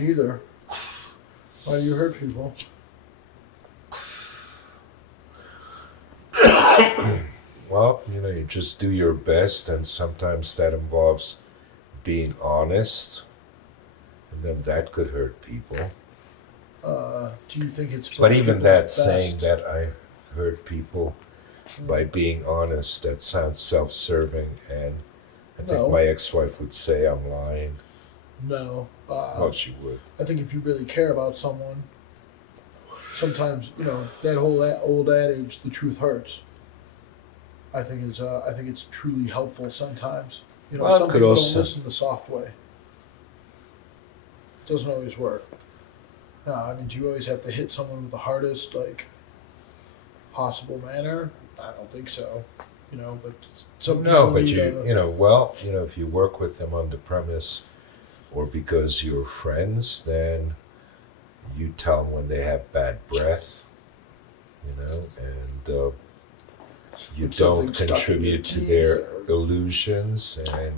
Neither. Why do you hurt people? Well, you just do your best, and sometimes that involves being honest, and then that could hurt people. Do you think it's for But even that people's saying best? that I hurt people by being honest, that sounds self-serving, and I think No. my ex-wife would say I'm lying. No. Well, she would. I think if you really care about someone, sometimes that whole old adage, "The truth hurts." I think it's truly helpful sometimes. Well, it some could people also- don't listen the soft way. It doesn't always work. No, do you always have to hit someone with the hardest possible manner? I don't think so. But some No, people but need if you work with them on the premise, or because you're friends, then you tell them when they have bad breath, and you Put something don't stuck in your contribute to teeth their or- illusions, and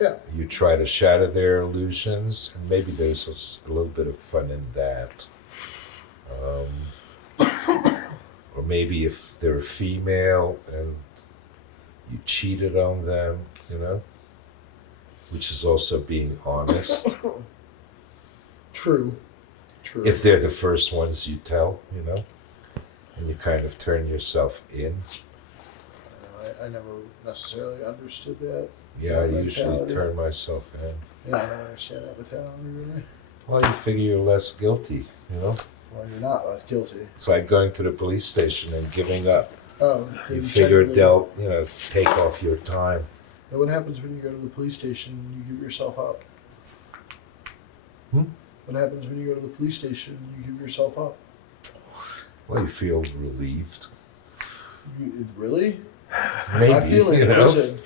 Yeah. you try to shatter their illusions, and maybe there's a little bit of fun in that. Or maybe if they're female and you cheated on them, which is also being honest. True. If they're the first ones you tell, and you kind of turn yourself in. I never necessarily understood that. Yeah, I That usually mentality. turn myself in. Yeah, I don't understand that mentality really. Well, you figure you're less guilty, you know? Well, you're not less guilty. It's like going to the police station and giving up. Oh, You maybe figure technically- they'll, take off your time. Now, what happens when you go to the police station and you give yourself up? Hmm? What happens when you go to the police station and you give yourself up? Well, you feel relieved. Really? Maybe, I feel in prison.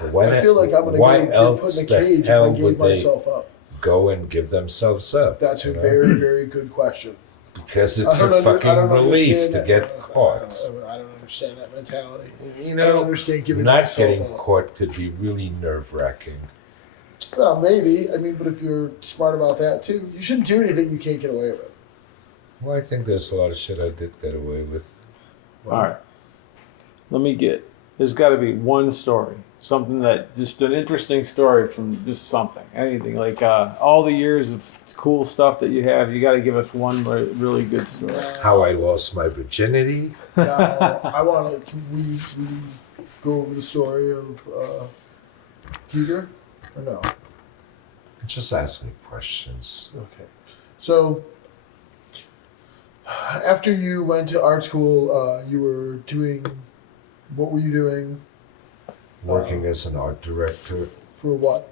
But why I feel like I'm gonna why get put else in a the cage if hell I would gave they myself up. go and give themselves up? That's a you know? very, very good question. Because it's I a don't fucking relief understand to that. get caught. I don't understand that mentality. You I don't know, understand giving not myself getting up. caught could be really nerve-wracking. Well, maybe. I mean, but if you're smart about that too, you shouldn't do anything you can't get away with. Well, I think there's a lot of shit I did get away with. All right. There's got to be one story, something that just an interesting story from just something, anything like all the years of cool stuff that you have. You got to give us one really good story. How I lost my virginity. Now, I want to. Can we go over the story of Giger, or no? Just ask me questions. Okay. So, after you went to art school, you were doing. What were you doing? Working as an art director. For what?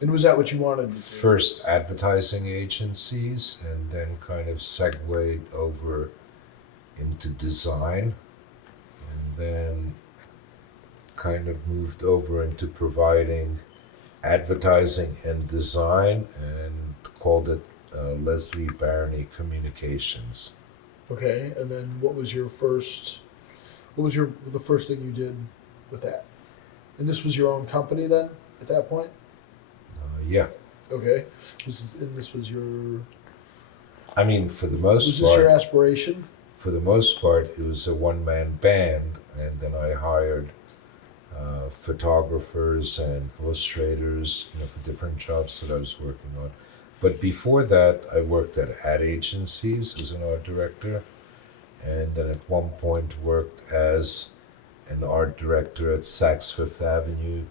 And was that what you wanted to do? First advertising agencies, and then kind of segued over into design, and then kind of moved over into providing advertising and design, and called it Leslie Barany Communications. Okay, and then what was the first thing you did with that? And this was your own company then at that point? Yeah, Okay. This was your I mean, for the most was this your part, aspiration? it was a one-man band, and then I hired photographers and illustrators, for different jobs that I was working on. But before that, I worked at ad agencies as an art director, and then at one point worked as an art director at Saks Fifth Avenue,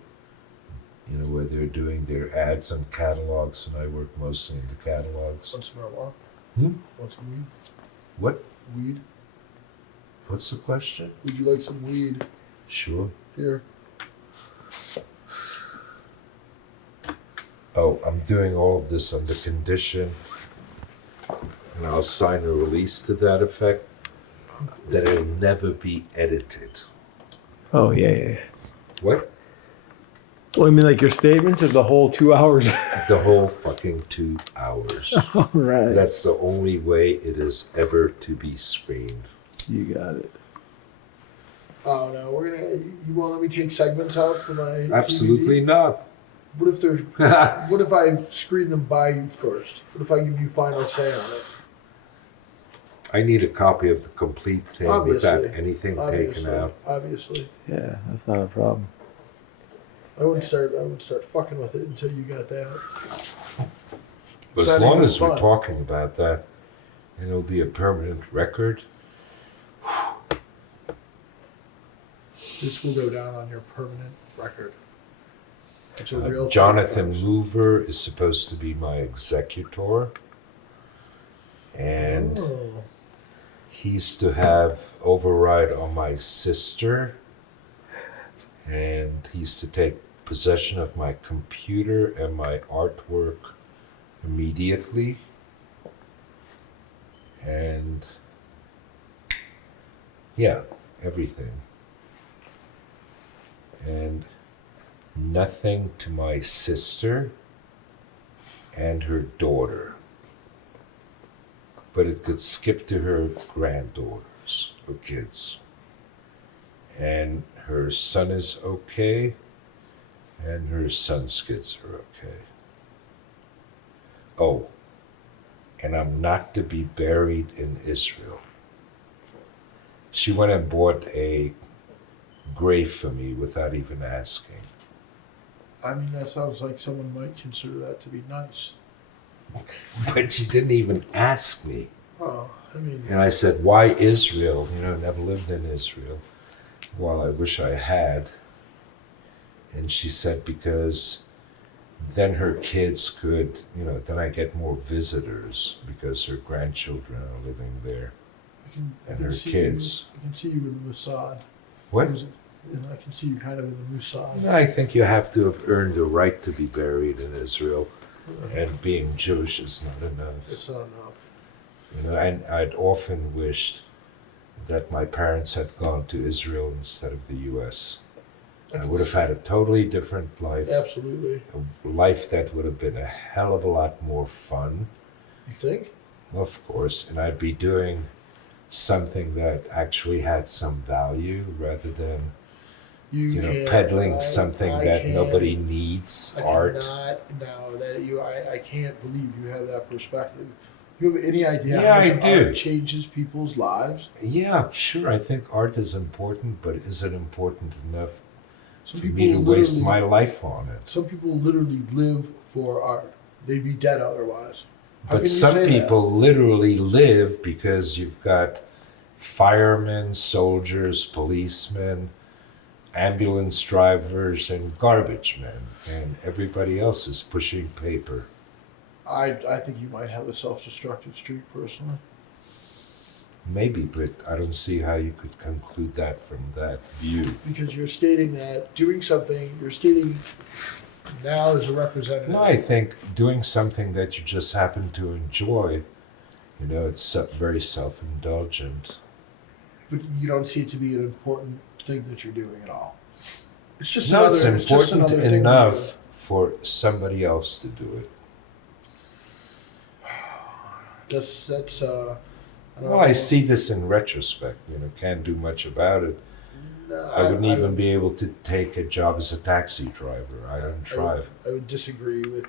where they're doing their ads and catalogs, and I work mostly in the catalogs. Want some marijuana? Hmm? Want some weed? What? Weed? What's the question? Would you like some weed? Sure. Here. Oh, I'm doing all of this under condition, and I'll sign a release to that effect, that it'll never be edited. Oh yeah. What? Well, I mean, like your statements of the whole 2 hours. The whole fucking 2 hours. All right. That's the only way it is ever to be screened. You got it. Oh no, you won't let me take segments out for my Absolutely DVD? not. What if I screen them by you first? What if I give you final say on it? I need a copy of the complete thing Obviously. without anything taken out. Obviously. Yeah, that's not a problem. I wouldn't start fucking with it until you got that. But It's as not long even as we're fun. talking about that, and it'll be a permanent record. This will go down on your permanent record. It's a real thing, Jonathan folks. Mover is supposed to be my executor, and Oh. he's to have override on my sister, and he's to take possession of my computer and my artwork immediately, and yeah, everything. And nothing to my sister and her daughter. But it could skip to her granddaughters or kids. And her son is okay, and her son's kids are okay. Oh, and I'm not to be buried in Israel. She went and bought a grave for me without even asking. I mean, that sounds like someone might consider that to be nice. But she didn't even ask me. Oh, I mean, And I said, why Israel? Never lived in Israel. Well, I wish I had. And she said, because then her kids could, then I get more visitors because her grandchildren are living there. I And can her see kids. I can see you in the Mossad. What? I can see you kind of in the Mossad. I think you have to have earned the right to be buried in Israel, and being Jewish is not enough. It's not enough. And I'd often wished that my parents had gone to Israel instead of the U.S. I would have had a totally different life. Absolutely. A life that would have been a hell of a lot more fun. You think? Of course. And I'd be doing something that actually had some value rather than peddling something that nobody needs, art. I can't believe you have that perspective. You have any idea Yeah, how I much do. art changes people's lives? Yeah, sure. I think art is important, but is it important enough Some for me to waste my life on it? Some people literally live for art. They'd be dead otherwise. How can But you some say people literally live because you've got firemen, soldiers, policemen, ambulance drivers, and garbage men, and everybody else is pushing paper. I think you might have a self-destructive streak personally. Maybe, but I don't see how you could conclude that from that view. Because you're stating that doing something, you're stating now as a representative. No, I think doing something that you just happen to enjoy, it's very self-indulgent. But you don't see it to be an important thing that you're doing at all. It's just No, it's it's just important another thing enough for somebody else to do it. That's I don't Well, know. I see this in retrospect. Can't do much about it. No, I wouldn't even be able to take a job as a taxi driver. I don't drive. I would disagree with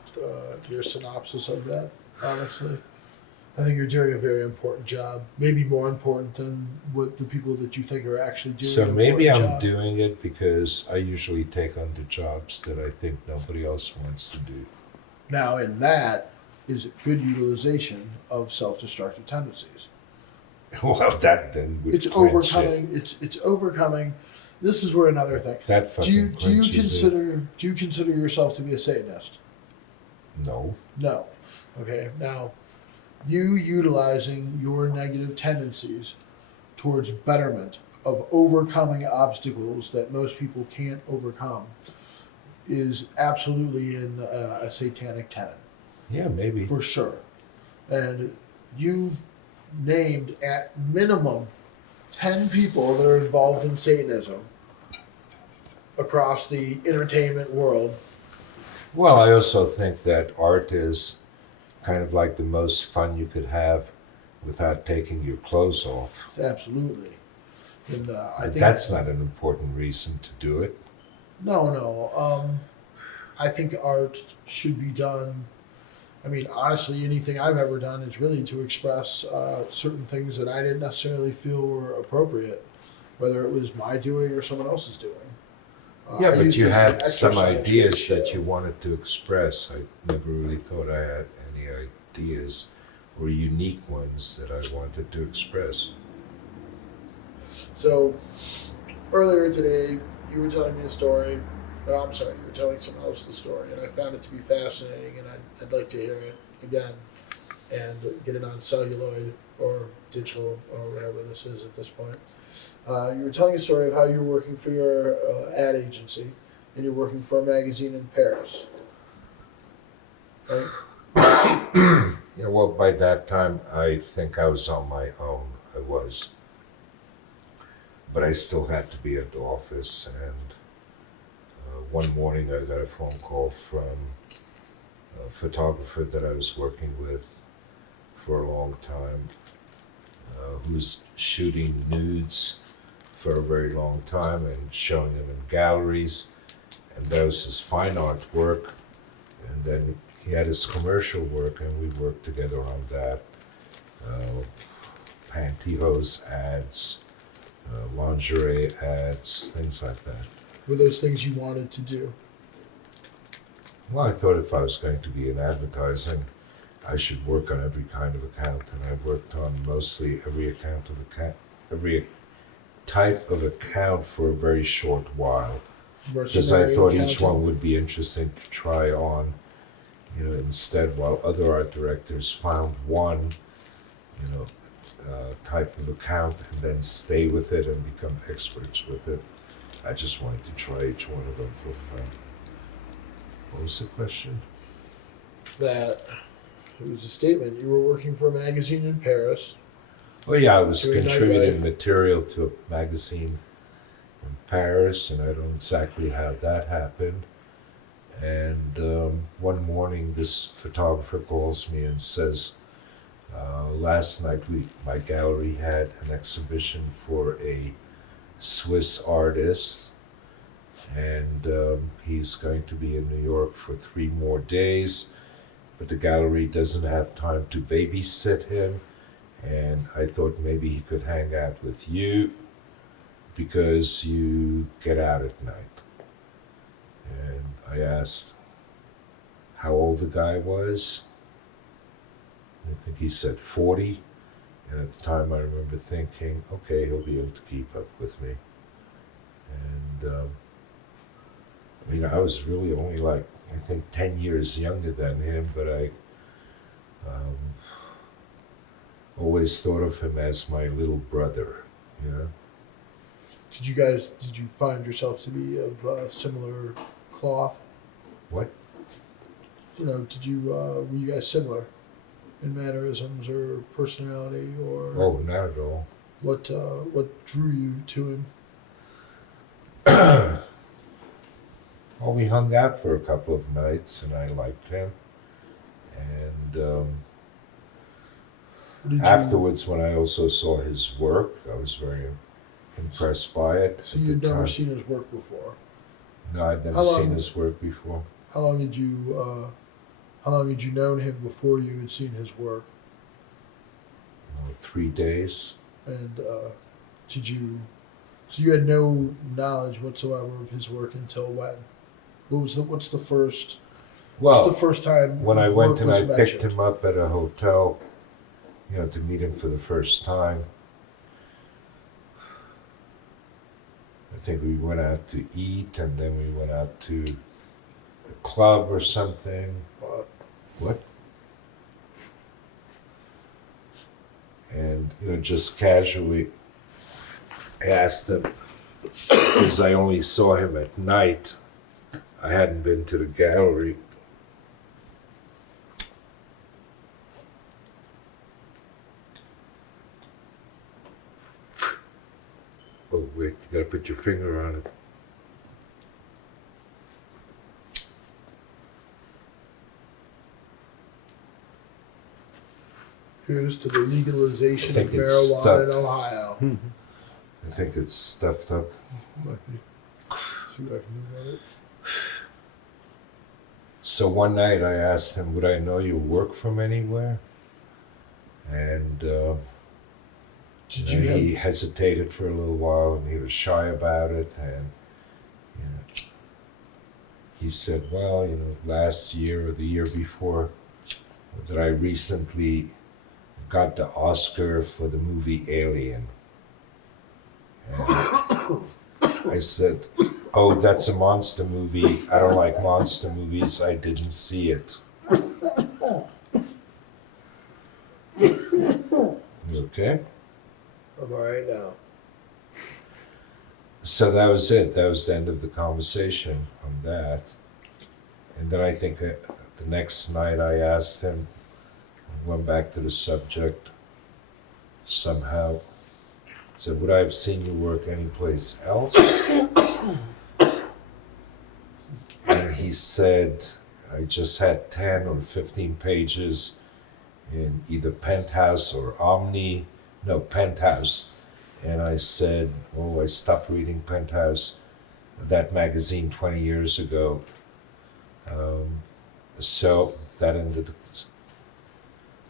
your synopsis of that, honestly. I think you're doing a very important job, maybe more important than what the people that you think are actually doing. So an maybe I'm important job. doing it because I usually take on the jobs that I think nobody else wants to do. Now, in that is good utilization of self-destructive tendencies. Well, that then would It's clinch overcoming. it. It's overcoming. This is where another thing. That fucking Do you clinches it. consider yourself to be a Satanist? No. No. Okay. Now, you utilizing your negative tendencies towards betterment of overcoming obstacles that most people can't overcome is absolutely in a satanic tenet. Yeah, maybe. For sure. And you've named at minimum 10 people that are involved in Satanism across the entertainment world. Well, I also think that art is kind of like the most fun you could have without taking your clothes off. Absolutely. And I think That's not an important reason to do it. No. I think art should be done. I mean, honestly, anything I've ever done is really to express certain things that I didn't necessarily feel were appropriate, whether it was my doing or someone else's doing. Yeah, I but used you it as an had some exercise ideas for that show. you wanted to express. I never really thought I had any ideas or unique ones that I wanted to express. So, earlier today, you were telling me a story. Oh, I'm sorry, you were telling someone else the story, and I found it to be fascinating, and I'd like to hear it again and get it on celluloid or digital or whatever this is at this point. You were telling a story of how you're working for your ad agency, and you're working for a magazine in Paris. Right? Yeah, well, by that time, I think I was on my own. I was. But I still had to be at the office, and one morning I got a phone call from a photographer that I was working with for a long time, who was shooting nudes for a very long time and showing them in galleries, and that was his fine art work. And then he had his commercial work, and we worked together on that. Pantyhose ads, lingerie ads, things like that. Were those things you wanted to do? Well, I thought if I was going to be in advertising, I should work on every kind of account, and I worked on mostly every every type of account for a very short while, because I Mercenary thought each accounting? one would be interesting to try on. Instead, while other art directors found one, type of account and then stay with it and become experts with it, I just wanted to try each one of them for fun. What was the question? That it was a statement. You were working for a magazine in Paris. Oh yeah, I was Doing contributing nightlife. material to a magazine in Paris, and I don't know exactly how that happened. And one morning, this photographer calls me and says, last night my gallery had an exhibition for a Swiss artist, and he's going to be in New York for 3 more days, but the gallery doesn't have time to babysit him, and I thought maybe he could hang out with you because you get out at night. And I asked how old the guy was. I think he said 40. And at the time I remember thinking, okay, he'll be able to keep up with me. And I was really only like, I think 10 years younger than him, but I always thought of him as my little brother, Did you find yourself to be of similar cloth? What? Were you guys similar in mannerisms or personality, or Oh, not at all. what drew you to him? Well, we hung out for a couple of nights, and I liked him. And Did you, afterwards, when I also saw his work, I was very impressed by it. so at you'd the never time. seen his work before? No, I'd never How seen long- his work before. How long had you known him before you had seen his work? 3 days. And so you had no knowledge whatsoever of his work until when? What's the first time when I work went and was I picked mentioned? him up at a hotel, to meet him for the first time, I think we went out to eat, and then we went out to a club or something. What? And, just casually asked him, because I only saw him at night. I hadn't been to the gallery. Oh, wait, you gotta put your finger on it. Here's to the legalization I think of it's marijuana stuck. in Ohio. I think it's stuffed up. Might be. See what I can do about it. So one night I asked him, would I know your work from anywhere? And he hesitated for a little while, and he was shy about it. And he said, well, last year or the year before, that I recently got the Oscar for the movie Alien. And I said, oh, that's a monster movie. I don't like monster movies. I didn't see it. You okay? I'm all right now. So that was it. That was the end of the conversation on that. And then I think the next night I asked him, went back to the subject somehow. Said, would I have seen your work anyplace else? And he said, I just had 10 or 15 pages in either Penthouse or Omni. No, Penthouse. And I said, oh, I stopped reading Penthouse, that magazine 20 years ago. So that ended the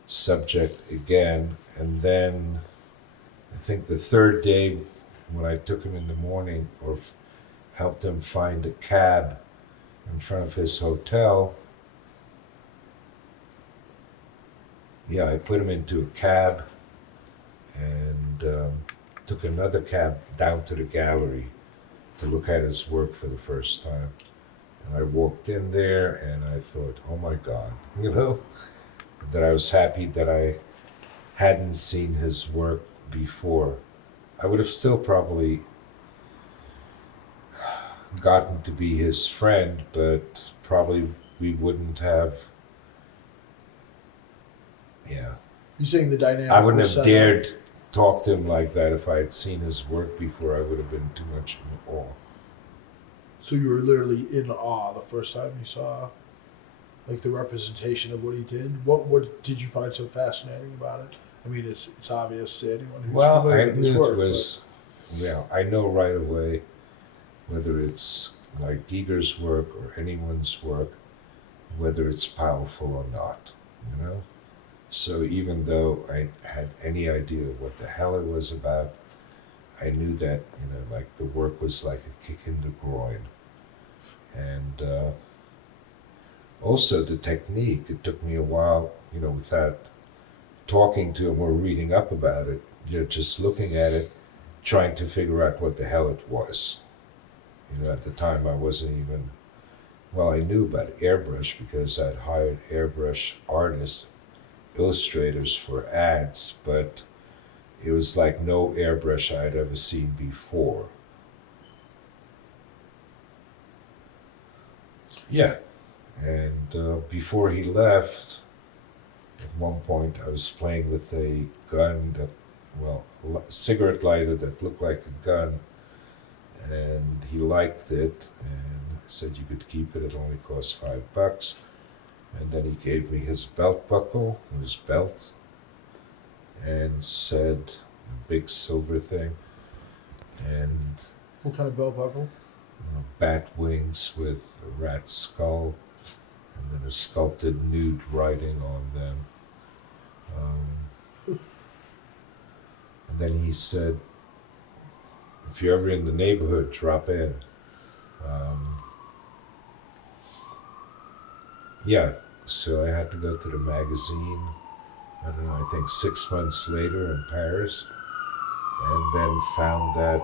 subject again. And then I think the third day, when I took him in the morning or helped him find a cab in front of his hotel, yeah, I put him into a cab and took another cab down to the gallery to look at his work for the first time. And I walked in there and I thought, oh my God, that I was happy that I hadn't seen his work before. I would have still probably gotten to be his friend, but probably we wouldn't have, yeah. You're saying the dynamic. I wouldn't was have set up. dared talk to him like that if I had seen his work before. I would have been too much in awe. So you were literally in awe the first time you saw, like, the representation of what he did. What did you find so fascinating about it? I mean, it's obvious to anyone who's Well, familiar I with his knew work. it was, yeah, I know right away whether it's like Giger's work or anyone's work, whether it's powerful or not, you know? So even though I had any idea what the hell it was about, I knew that, like the work was like a kick in the groin. And also the technique, it took me a while, without talking to him or reading up about it, just looking at it, trying to figure out what the hell it was. At the time I wasn't even, well, I knew about airbrush because I'd hired airbrush artists, illustrators for ads, but it was like no airbrush I'd ever seen before. Yeah, and before he left, at one point I was playing with a gun that, cigarette lighter that looked like a gun, and he liked it, and said you could keep it, it only cost $5. And then he gave me his belt buckle, his belt, and said, a big silver thing, and What kind of belt buckle? bat wings with a rat skull, and then a sculpted nude writing on them. And then he said, if you're ever in the neighborhood, drop in. Yeah, so I had to go to the magazine, I don't know, I think 6 months later in Paris, and then found that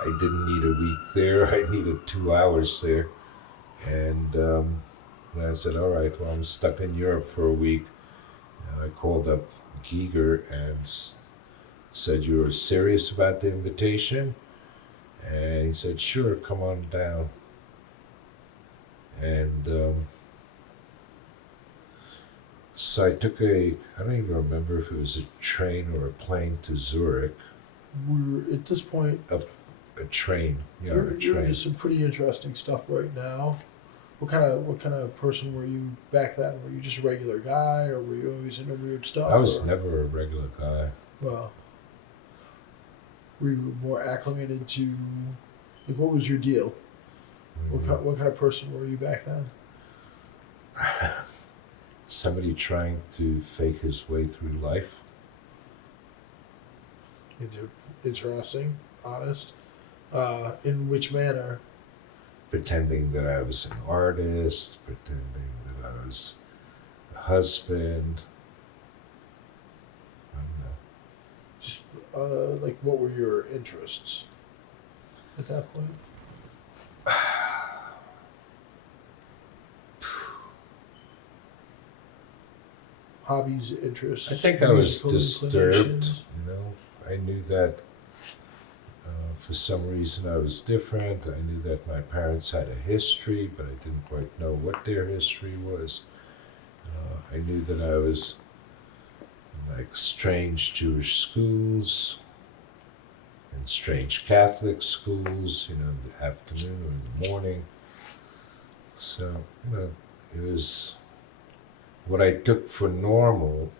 I didn't need a week there, I needed 2 hours there. And I said, all right, well, I'm stuck in Europe for a week. And I called up Giger and said, you were serious about the invitation? And he said, sure, come on down. And so I took I don't even remember if it was a train or a plane to Zurich. We're at this point. A train, yeah, You're a train. into some pretty interesting stuff right now. What kind of person were you back then? Were you just a regular guy, or were you always into weird stuff? I was or, never a regular guy. Well, were you more acclimated to? Like, what was your deal? What kind of person were you back then? Somebody trying to fake his way through life. Interesting, honest. In which manner? Pretending that I was an artist, pretending that I was a husband. I don't know. Just like, what were your interests at that point? Hobbies, interests. I think I was musical disturbed, inclinations? I knew that for some reason I was different. I knew that my parents had a history, but I didn't quite know what their history was. I knew that I was in like strange Jewish schools and strange Catholic schools, in the afternoon or in the morning. So, it was what I took for normal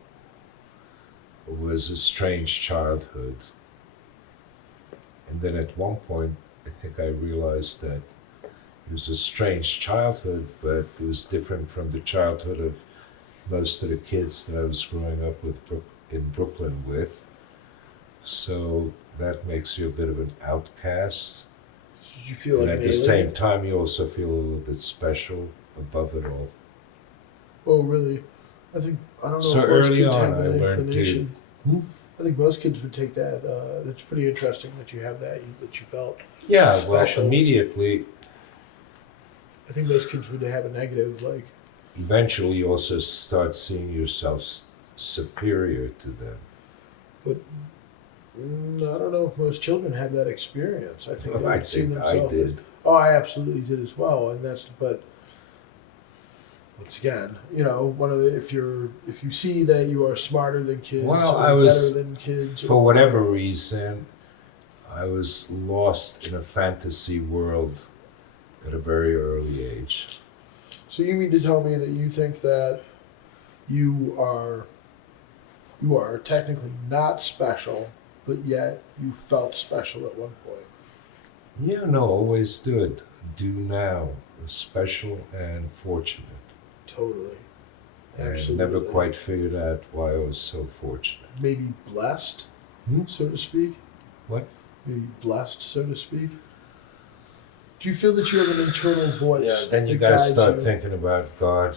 was a strange childhood. And then at one point, I think I realized that it was a strange childhood, but it was different from the childhood of most of the kids that I was growing up with in Brooklyn with. So that makes you a bit of an outcast. Did you feel like And at an the alien? same time, you also feel a little bit special above it all. Oh, really? I think I don't know So if most early kids on, have I that learned inclination. to. I think most kids would take that. That's pretty interesting that you have that you felt Yeah, special. well, immediately, I think most kids would have a negative, like, eventually, you also start seeing yourself superior to them. but I don't know if most children have that experience. I think they I would see think I themselves. did. Oh, I absolutely did as well, and that's but. Once again, one of the, if you see that you are smarter than kids, Well, or I was, better than kids, for whatever reason, I was lost in a fantasy world at a very early age. So you mean to tell me that you think that you are technically not special, but yet you felt special at one point? Yeah, no, always did. Do now. Special and fortunate. Totally. And Absolutely. never quite figured out why I was so fortunate. Maybe blessed, Hmm? so to speak. What? Maybe blessed, so to speak. Do you feel that you have an internal voice? Yeah, then you that gotta guides start you? thinking about God.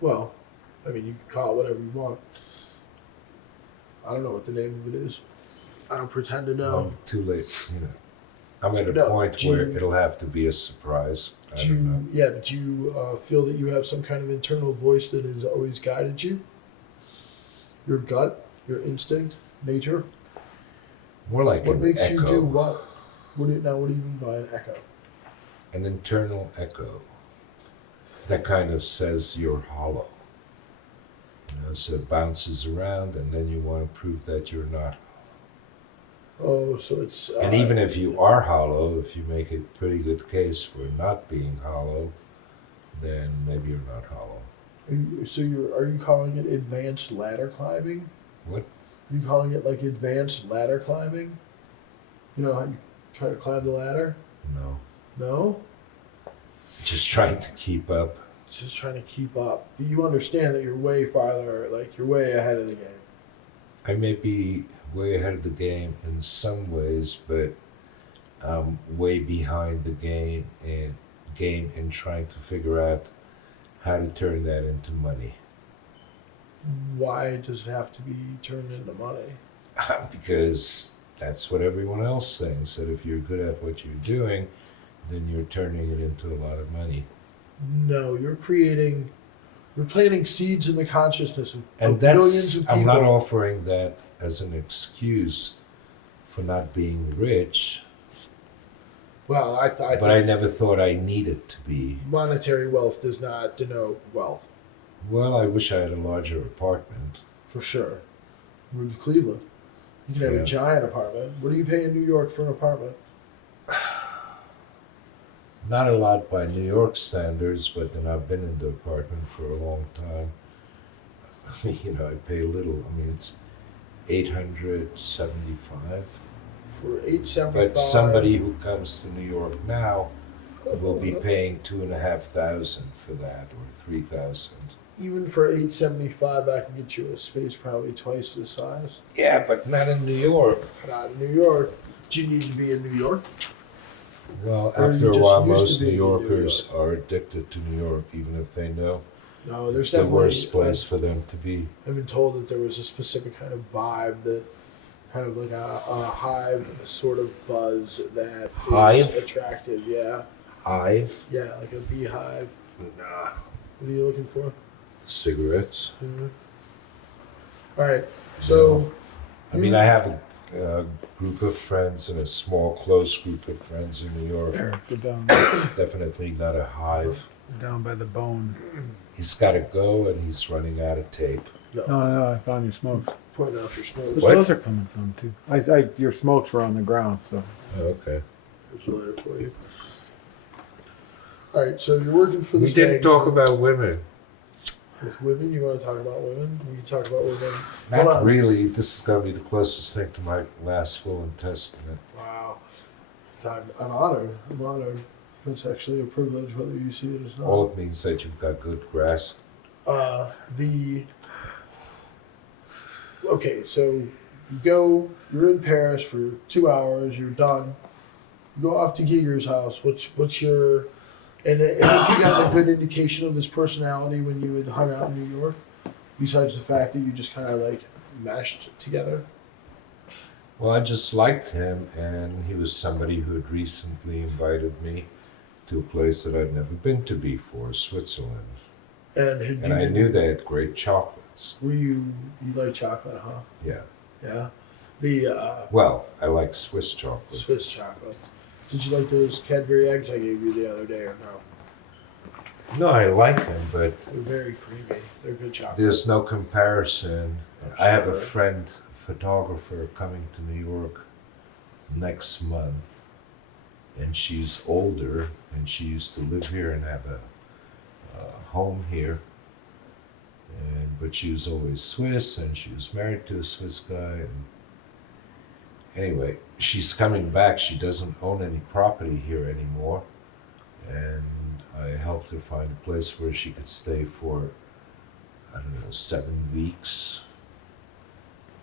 Well, I mean, you can call it whatever you want. I don't know what the name of it is. I don't pretend to know. Too late, I'm at a No, point do where you- it'll have to be a surprise. I Do don't know. you, yeah, but do you feel that you have some kind of internal voice that has always guided you? Your gut, your instinct, nature? More like What an makes echo. you do what? What do you mean by an echo? An internal echo that kind of says you're hollow. So it bounces around, and then you want to prove that you're not hollow. Oh, so it's. And even if you are hollow, if you make a pretty good case for not being hollow, then maybe you're not hollow. Are you calling it advanced ladder climbing? What? Are you calling it like advanced ladder climbing? You know how you try to climb the ladder? No. No? Just trying to keep up. Just trying to keep up. But you understand that you're way farther, like you're way ahead of the game. I may be way ahead of the game in some ways, but I'm way behind the game in trying to figure out how to turn that into money. Why does it have to be turned into money? Because that's what everyone else thinks, that if you're good at what you're doing, then you're turning it into a lot of money. No, you're planting seeds in the consciousness of And millions of people. I'm not offering that as an excuse for not being rich, Well, I but think I never thought I needed to be. monetary wealth does not denote wealth, Well, I wish I had a larger apartment. for sure. Move to Cleveland. You can have Yeah. a giant apartment. What do you pay in New York for an apartment? Not a lot by New York standards, but then I've been in the apartment for a long time. I pay a little. I mean, it's $875. For $875. But somebody who comes to New York now will be paying $2,500 for that, or $3,000. Even for $875, I can get you a space probably twice this size. Yeah, but not in New York. Not in New York. Do you need to be in New York? Well, Or after you a just while, used to most be New in New Yorkers are addicted to New York, even if they know No, there's it's the definitely. worst place for them to be. I've been told that there was a specific kind of vibe that, kind of like a hive sort of buzz that Hive? is attractive. Yeah, Hive? yeah, like a beehive. Nah. What are you looking for? Cigarettes? All right, so I mean, I have a group of friends and a small, close group of friends in New York. Eric, go down. It's definitely not a hive. Down by the bone. He's got to go, and he's running out of tape. No, I found your smokes. pointing out your smokes. Those, What? those are coming some too. Your smokes were on the ground, so. Oh, okay. There's a letter for you. All right, so you're working for We this didn't talk magazine about women. with women. You want to talk about women? We can talk about women. Not Hold on. really. This is going to be the closest thing to my last will and testament. Wow, I'm honored. I'm honored. It's actually a privilege, whether you see it as not. All it means that you've got good grass. Okay, so you're in Paris for 2 hours, you're done. You go off to Giger's house. What's your, and if you got a good indication of his personality when you had hung out in New York? besides the fact that you just kind of like meshed together? Well, I just liked him, and he was somebody who had recently invited me to a place that I'd never been to before, Switzerland. And And I knew they had great chocolates. Were you like chocolate, huh? Yeah. Yeah. The Well, I like Swiss chocolate. Swiss chocolate. Did you like those Cadbury eggs I gave you the other day or no? No, I like them, but They're very creamy. They're good chocolate. there's no comparison. That's I have a sure. friend, a photographer, coming to New York next month, and she's older, and she used to live here and have a home here. But she was always Swiss, and she was married to a Swiss guy. And anyway, she's coming back. She doesn't own any property here anymore, and I helped her find a place where she could stay for, I don't know, 7 weeks,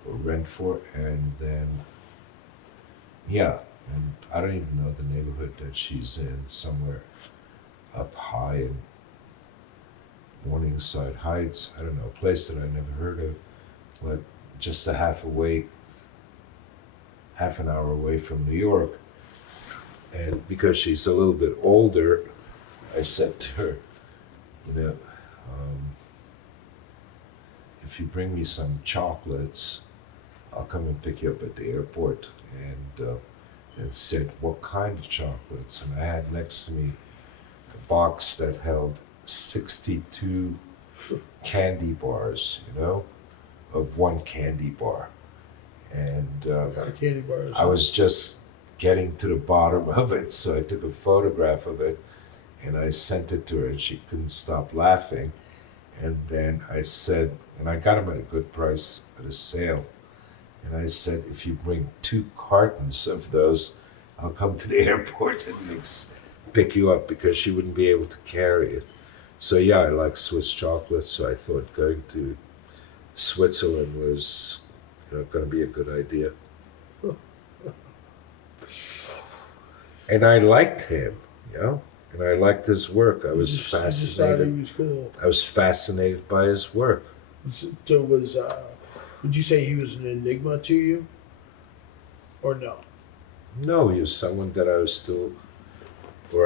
or rent for, and then, yeah, and I don't even know the neighborhood that she's in, somewhere up high in Morningside Heights. I don't know, a place that I never heard of, but just a half an hour away from New York. And because she's a little bit older, I said to her, you know, if you bring me some chocolates, I'll come and pick you up at the airport. And said, what kind of chocolates? And I had next to me a box that held 62 candy bars, you know, of one candy bar. And What kind of candy bars? I was just getting to the bottom of it, so I took a photograph of it and I sent it to her, and she couldn't stop laughing. And then I said, and I got them at a good price at a sale. And I said, if you bring 2 cartons of those, I'll come to the airport and pick you up, because she wouldn't be able to carry it. So yeah, I like Swiss chocolate, so I thought going to Switzerland was, you know, going to be a good idea. And I liked him, you know, and I liked his work. I was You just thought fascinated. he was cool. I was fascinated by his work. So would you say he was an enigma to you? Or no? No, he was someone that I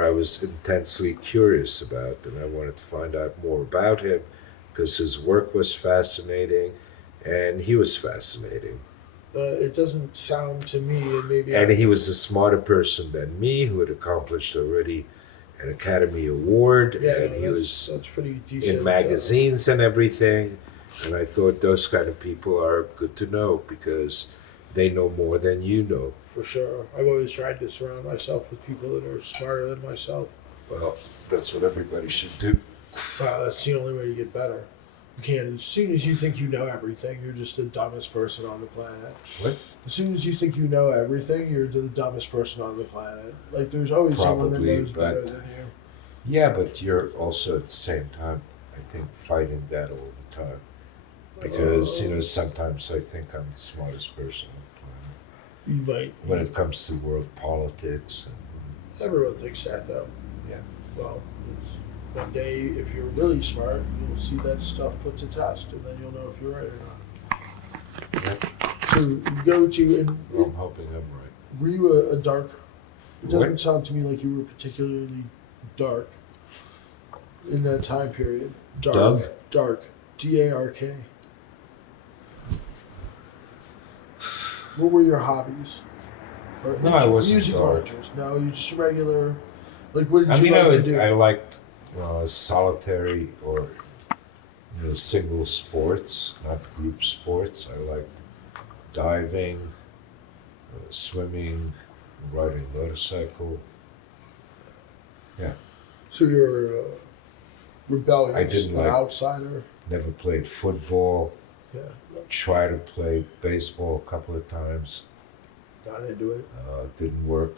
was intensely curious about, and I wanted to find out more about him because his work was fascinating, and he was fascinating. It doesn't sound to me, and maybe. And he was a smarter person than me, who had accomplished already an Academy Award, yeah, and no, he was that's pretty decent. in magazines and everything. And I thought those kind of people are good to know, because they know more than you know. For sure. I've always tried to surround myself with people that are smarter than myself. Well, that's what everybody should do. Wow, that's the only way to get better. You can't. As soon as you think you know everything, you're just the dumbest person on the planet. What? As soon as you think you know everything, you're the dumbest person on the planet. Like, there's always someone that Probably, knows better but- than you. Yeah, but you're also at the same time, I think, fighting that all the time. Because, you know, sometimes I think I'm the smartest person on the planet You might. when it comes to world politics. Everyone thinks that, though. Yeah. Well, it's, one day, if you're really smart, you'll see that stuff put to test, and then you'll know if you're right or not. Yeah. So you go to, and Well, I'm hoping I'm right. were you a dark? It doesn't What? sound to me like you were particularly dark in that time period. Dark. Doug? Dark. DARK. What were your hobbies? Or No, I wasn't music dark. artist. No, you just regular. Like, what did I you mean, like to do? I liked solitary or single sports, not group sports. I liked diving, swimming, riding a motorcycle. So you're rebellious, I didn't an like- outsider. Never played football. Yeah, Tried to play baseball a couple of times. got into it. Didn't work.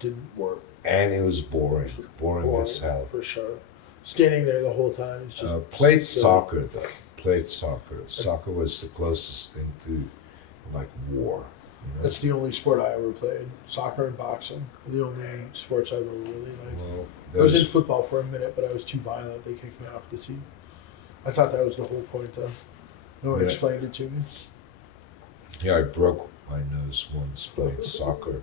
Didn't work. And it was boring. Boring as hell. For sure. Standing there the whole time. It's just Played so- soccer though. Played soccer. Soccer was the closest thing to like war. You know? That's the only sport I ever played. Soccer and boxing are the only sports I ever really liked. Well, I was in those, football for a minute, but I was too violent. They kicked me off the team. I thought that was the whole point, though. No one Yeah. explained it to me. Yeah, I broke my nose once playing soccer.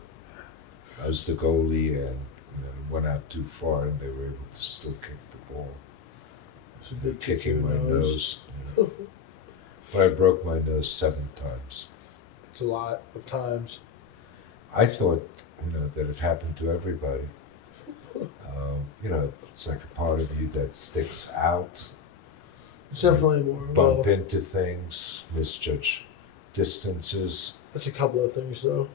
I was the goalie, and it went out too far, and they were able to still kick the ball. It's a big Kicking my nose. nose. But I broke my nose 7 times. It's a lot of times. I thought, that it happened to everybody. It's like a part of you that sticks out, It's definitely more. bump Well, into things, misjudge distances. that's a couple of things, though.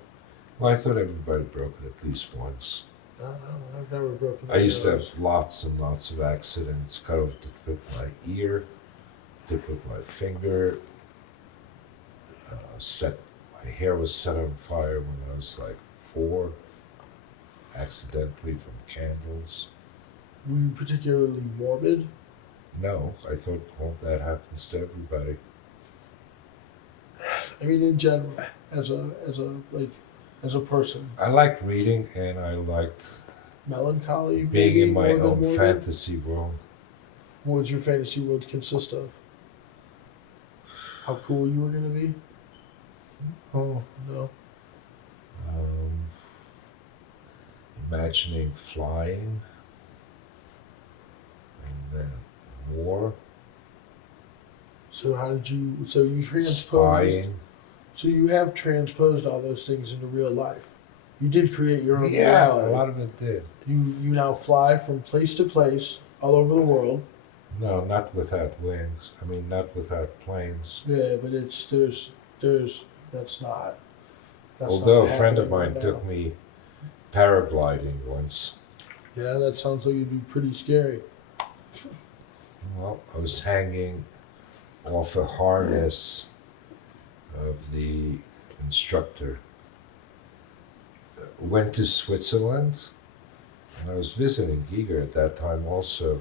Well, I thought everybody broke it at least once. I don't know, I've never broken my I used to nose. have lots and lots of accidents. Cut off the tip of my ear, tip of my finger. My hair was set on fire when I was like 4, accidentally from candles. Were you particularly morbid? No, I thought all that happens to everybody. I mean, in general, as a person, I liked reading, and I liked melancholy, being maybe, in my more than own morbid? fantasy world. What would your fantasy world consist of? How cool you were gonna be? Oh, No. Imagining flying, and then war, So how did you? So you transposed. spying. So you have transposed all those things into real life. You did create your own Yeah, reality. a lot of it did. You now fly from place to place all over the world. No, not without wings. I mean, not without planes. Yeah, but it's there's that's not. That's Although not a friend of happening mine right took now. me paragliding once. Yeah, that sounds like it'd be pretty scary. Well, I was hanging off a harness of the instructor. Went to Switzerland, and I was visiting Giger at that time also.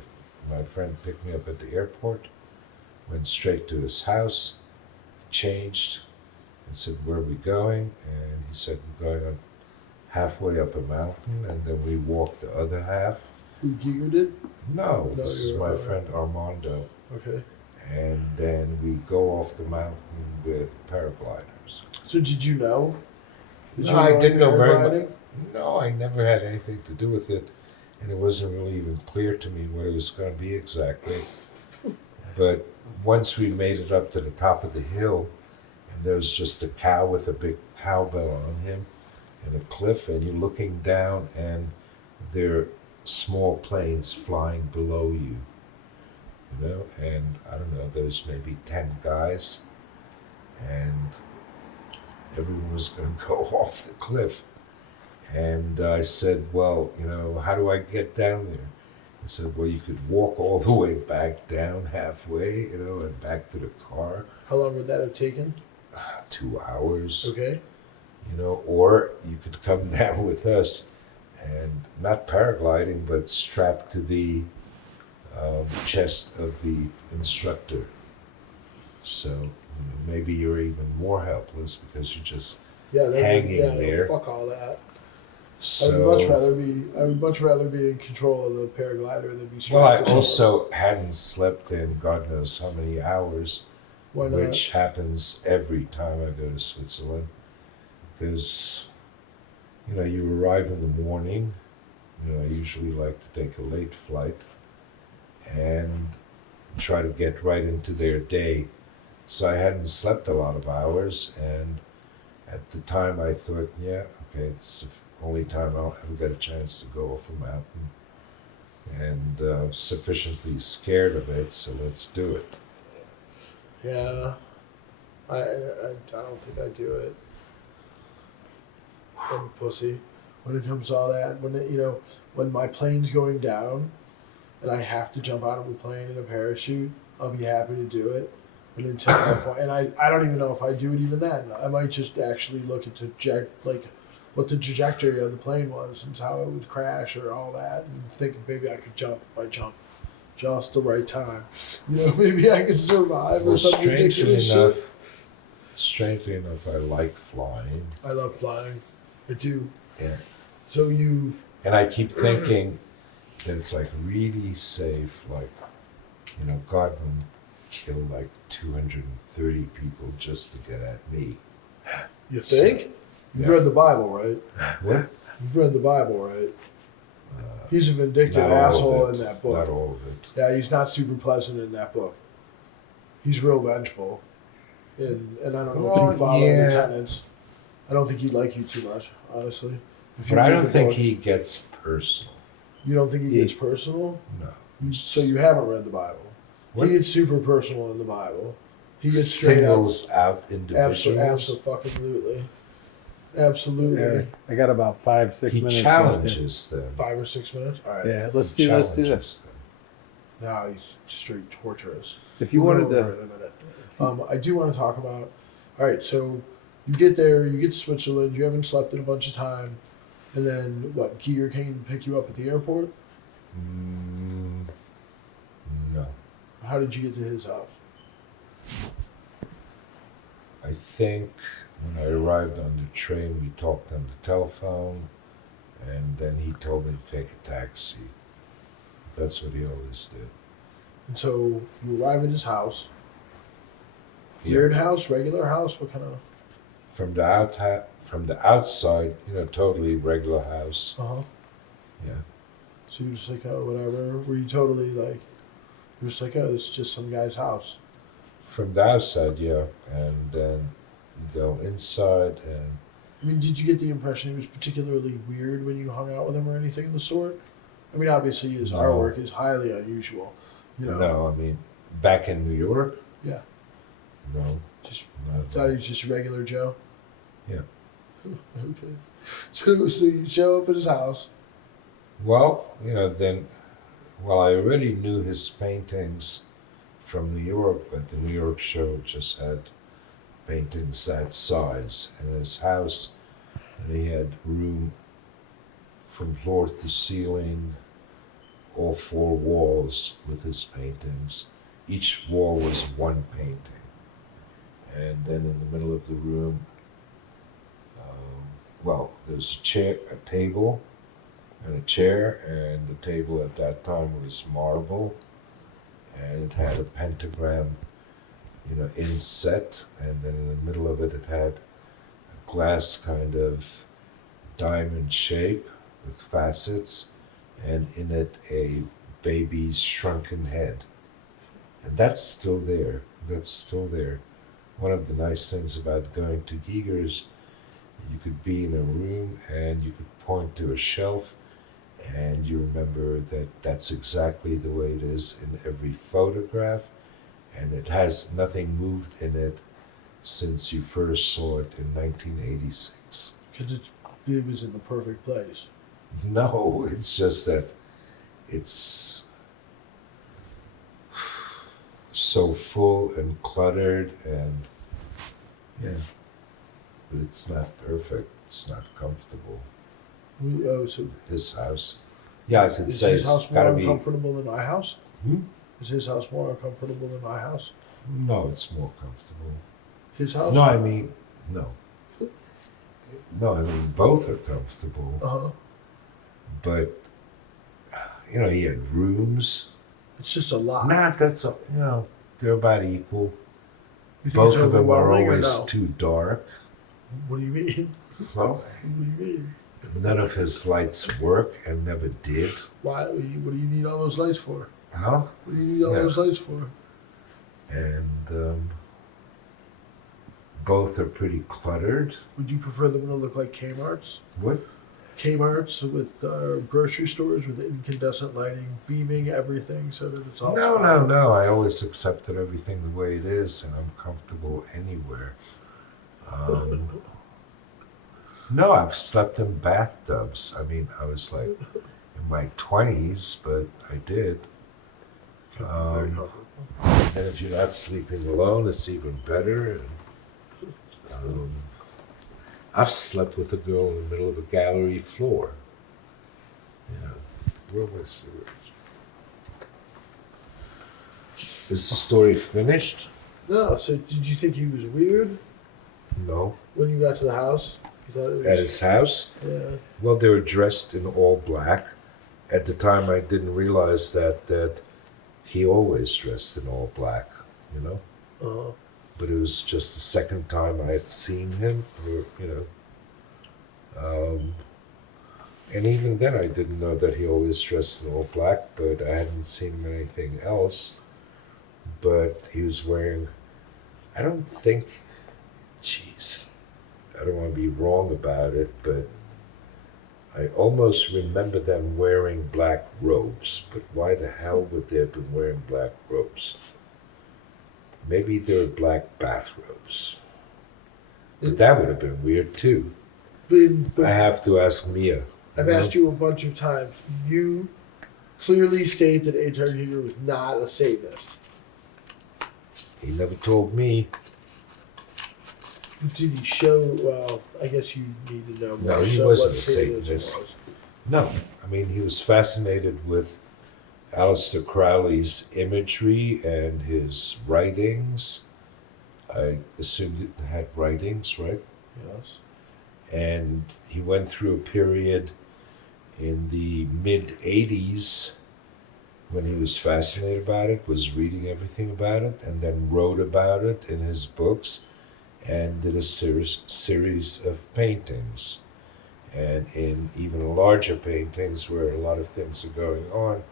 My friend picked me up at the airport, went straight to his house, changed, and said, "Where are we going?" And he said, "We're going on halfway up a mountain, and then we walked the other half." Who Giger did? No, No, this is you're, my friend Armando. Okay. And then we go off the mountain with paragliders. So did you know? Did No, I didn't know very paragliding? much. No, I never had anything to do with it, and it wasn't really even clear to me what it was going to be exactly. But once we made it up to the top of the hill, and there was just a cow with a big cowbell on him, and a cliff, and you're looking down, and there are small planes flying below you. And I don't know, there's maybe 10 guys, and everyone was going to go off the cliff. And I said, "Well, how do I get down there?" He said, "Well, you could walk all the way back down halfway, and back to the car, How long would that have taken? 2 hours, Okay. or you could come down with us, and not paragliding, but strapped to the chest of the instructor. So maybe you're even more helpless because you're just Yeah, hanging no, there. Fuck all that. so. I would much rather be in control of the paraglider than be strapped. Well, I to someone. also hadn't slept in God knows how many hours, Why not? which happens every time I go to Switzerland, because you arrive in the morning. I usually like to take a late flight and try to get right into their day. So I hadn't slept a lot of hours, and at the time I thought, yeah, okay, it's the only time I'll ever get a chance to go off a mountain, and sufficiently scared of it, so let's do it. Yeah. I don't think I'd do it. I'm a pussy when it comes to all that. When my plane's going down and I have to jump out of a plane in a parachute, I'll be happy to do it. But until that point, and I don't even know if I do it even then. I might just actually look at what the trajectory of the plane was and how it would crash or all that, and think maybe I could jump if I jump just the right time. Maybe I could survive Well, or some ridiculous shit. strangely enough, I like flying. I love flying. I do. Yeah. So you've And I keep thinking that it's like really safe, like, God, when killed like 230 people just to get at me. You think? You've Yeah. read the Bible, right? What? You've read the Bible, right? He's a vindictive Not all of asshole it. in that book. Not all of it. Yeah, he's not super pleasant in that book. He's real vengeful. And I don't know if Well, you follow yeah. the tenets. I don't think he'd like you too much, honestly. If you But I read don't the think book. he gets personal. You don't think he gets personal? No. So you haven't read the Bible. What? He gets super personal in the Bible. He gets straight up. Singles out individuals. Absolutely. Absolutely. I got about 5-6 He minutes. left here. challenges them. 5 or 6 minutes? All right. Yeah, let's He do this. challenges them. Now he's straight torturous. If you We'll wanted go over to, it in a minute. I do want to talk about. All right, so you get there, you get to Switzerland, you haven't slept in a bunch of time, and then what? Giger came to pick you up at the airport. No. How did you get to his house? I think when I arrived on the train, we talked on the telephone, and then he told me to take a taxi. That's what he always did. And so you arrive at his house. Yeah. Weird house, regular house. What kind of? From the outside, totally regular house. Uh huh. Yeah. So you're just like, oh, whatever. Were you totally like? You're just like, oh, it's just some guy's house. From the outside, yeah, and then you go inside, and I mean, did you get the impression he was particularly weird when you hung out with him or anything of the sort? I mean, obviously his No. artwork is highly unusual. no, I mean, back in New York, Yeah. no, Just not at thought all. he was just a regular Joe. Yeah. Okay. So you show up at his house. Well, then, I already knew his paintings from New York, but the New York show just had paintings that size. And in his house, he had room from floor to ceiling, all 4 walls with his paintings. Each wall was one painting. And then in the middle of the room, there was a table, and a chair, and the table at that time was marble, and it had a pentagram, inset, and then in the middle of it, it had a glass kind of diamond shape with facets, and in it a baby's shrunken head. And that's still there. That's still there. One of the nice things about going to Giger's, you could be in a room and you could point to a shelf and you remember that that's exactly the way it is in every photograph, and it has nothing moved in it since you first saw it in 1986. Because it was in the perfect place. No, it's just that it's so full and cluttered, and but it's not perfect. It's not comfortable. So His house, I could is say his it's house got more to be. uncomfortable than my house? Hmm? Is his house more uncomfortable than my house? No, it's more comfortable. His house? No, I mean no. No, I mean both are comfortable, Uh-huh. but he had rooms. It's just a lot. That's they're about equal. You think Both it's of them are overwhelming or always no? too dark. What do you mean? Well, What do you mean? none of his lights work and never did. Why? What do you need all those lights for? Huh? What do you need all Yeah. those lights for? And both are pretty cluttered. Would you prefer them to look like Kmart's? What? Kmart's with grocery stores with incandescent lighting, beaming everything so that it's all No. I always accepted everything the way it is, and I'm comfortable anywhere. No, I've slept in bathtubs. I mean, I was like in my 20s, but I did. Very comfortable. And if you're not sleeping alone, it's even better. And, I've slept with a girl in the middle of a gallery floor. Where was it? Is the story finished? No, so did you think he was weird No. when you got to the house? You thought it was, At his house? yeah. Well, they were dressed in all black. At the time, I didn't realize that he always dressed in all black. you know. Uh, But it was just the second time I had seen him, or and even then I didn't know that he always dressed in all black, but I hadn't seen him in anything else. But he was wearing, I don't think, jeez, I don't want to be wrong about it, but I almost remember them wearing black robes. But why the hell would they have been wearing black robes? Maybe they were black bathrobes. But that would have been weird too. but I have to ask Mia. I've asked you a bunch of times. You clearly state that H.R. Giger was not a Satanist. He never told me. Did he show? Well, I guess you need to know more. No, he so wasn't what a Satanism Satanist. was. No, I mean, he was fascinated with Aleister Crowley's imagery and his writings. I assumed it had writings, right? Yes. And he went through a period in the mid 80s when he was fascinated about it, was reading everything about it, and then wrote about it in his books and did a series of paintings. And in even larger paintings where a lot of things are going on,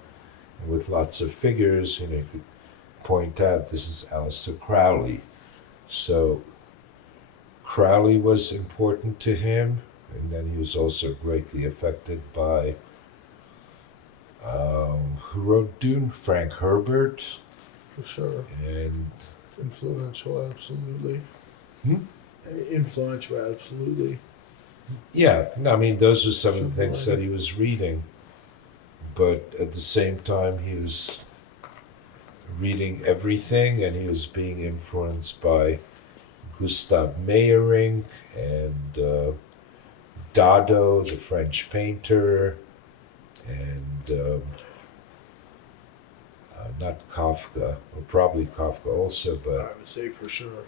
and with lots of figures, you could point out this is Aleister Crowley. So Crowley was important to him, and then he was also greatly affected by who wrote Dune? Frank Herbert. For sure. And Influential, absolutely. Hmm? Influential, absolutely. yeah, no, I mean, those were some of the things that he was reading. But at the same time, he was reading everything, and he was being influenced by Gustav Meyrink and Dado, the French painter, and not Kafka, or probably Kafka also, but I would say for sure.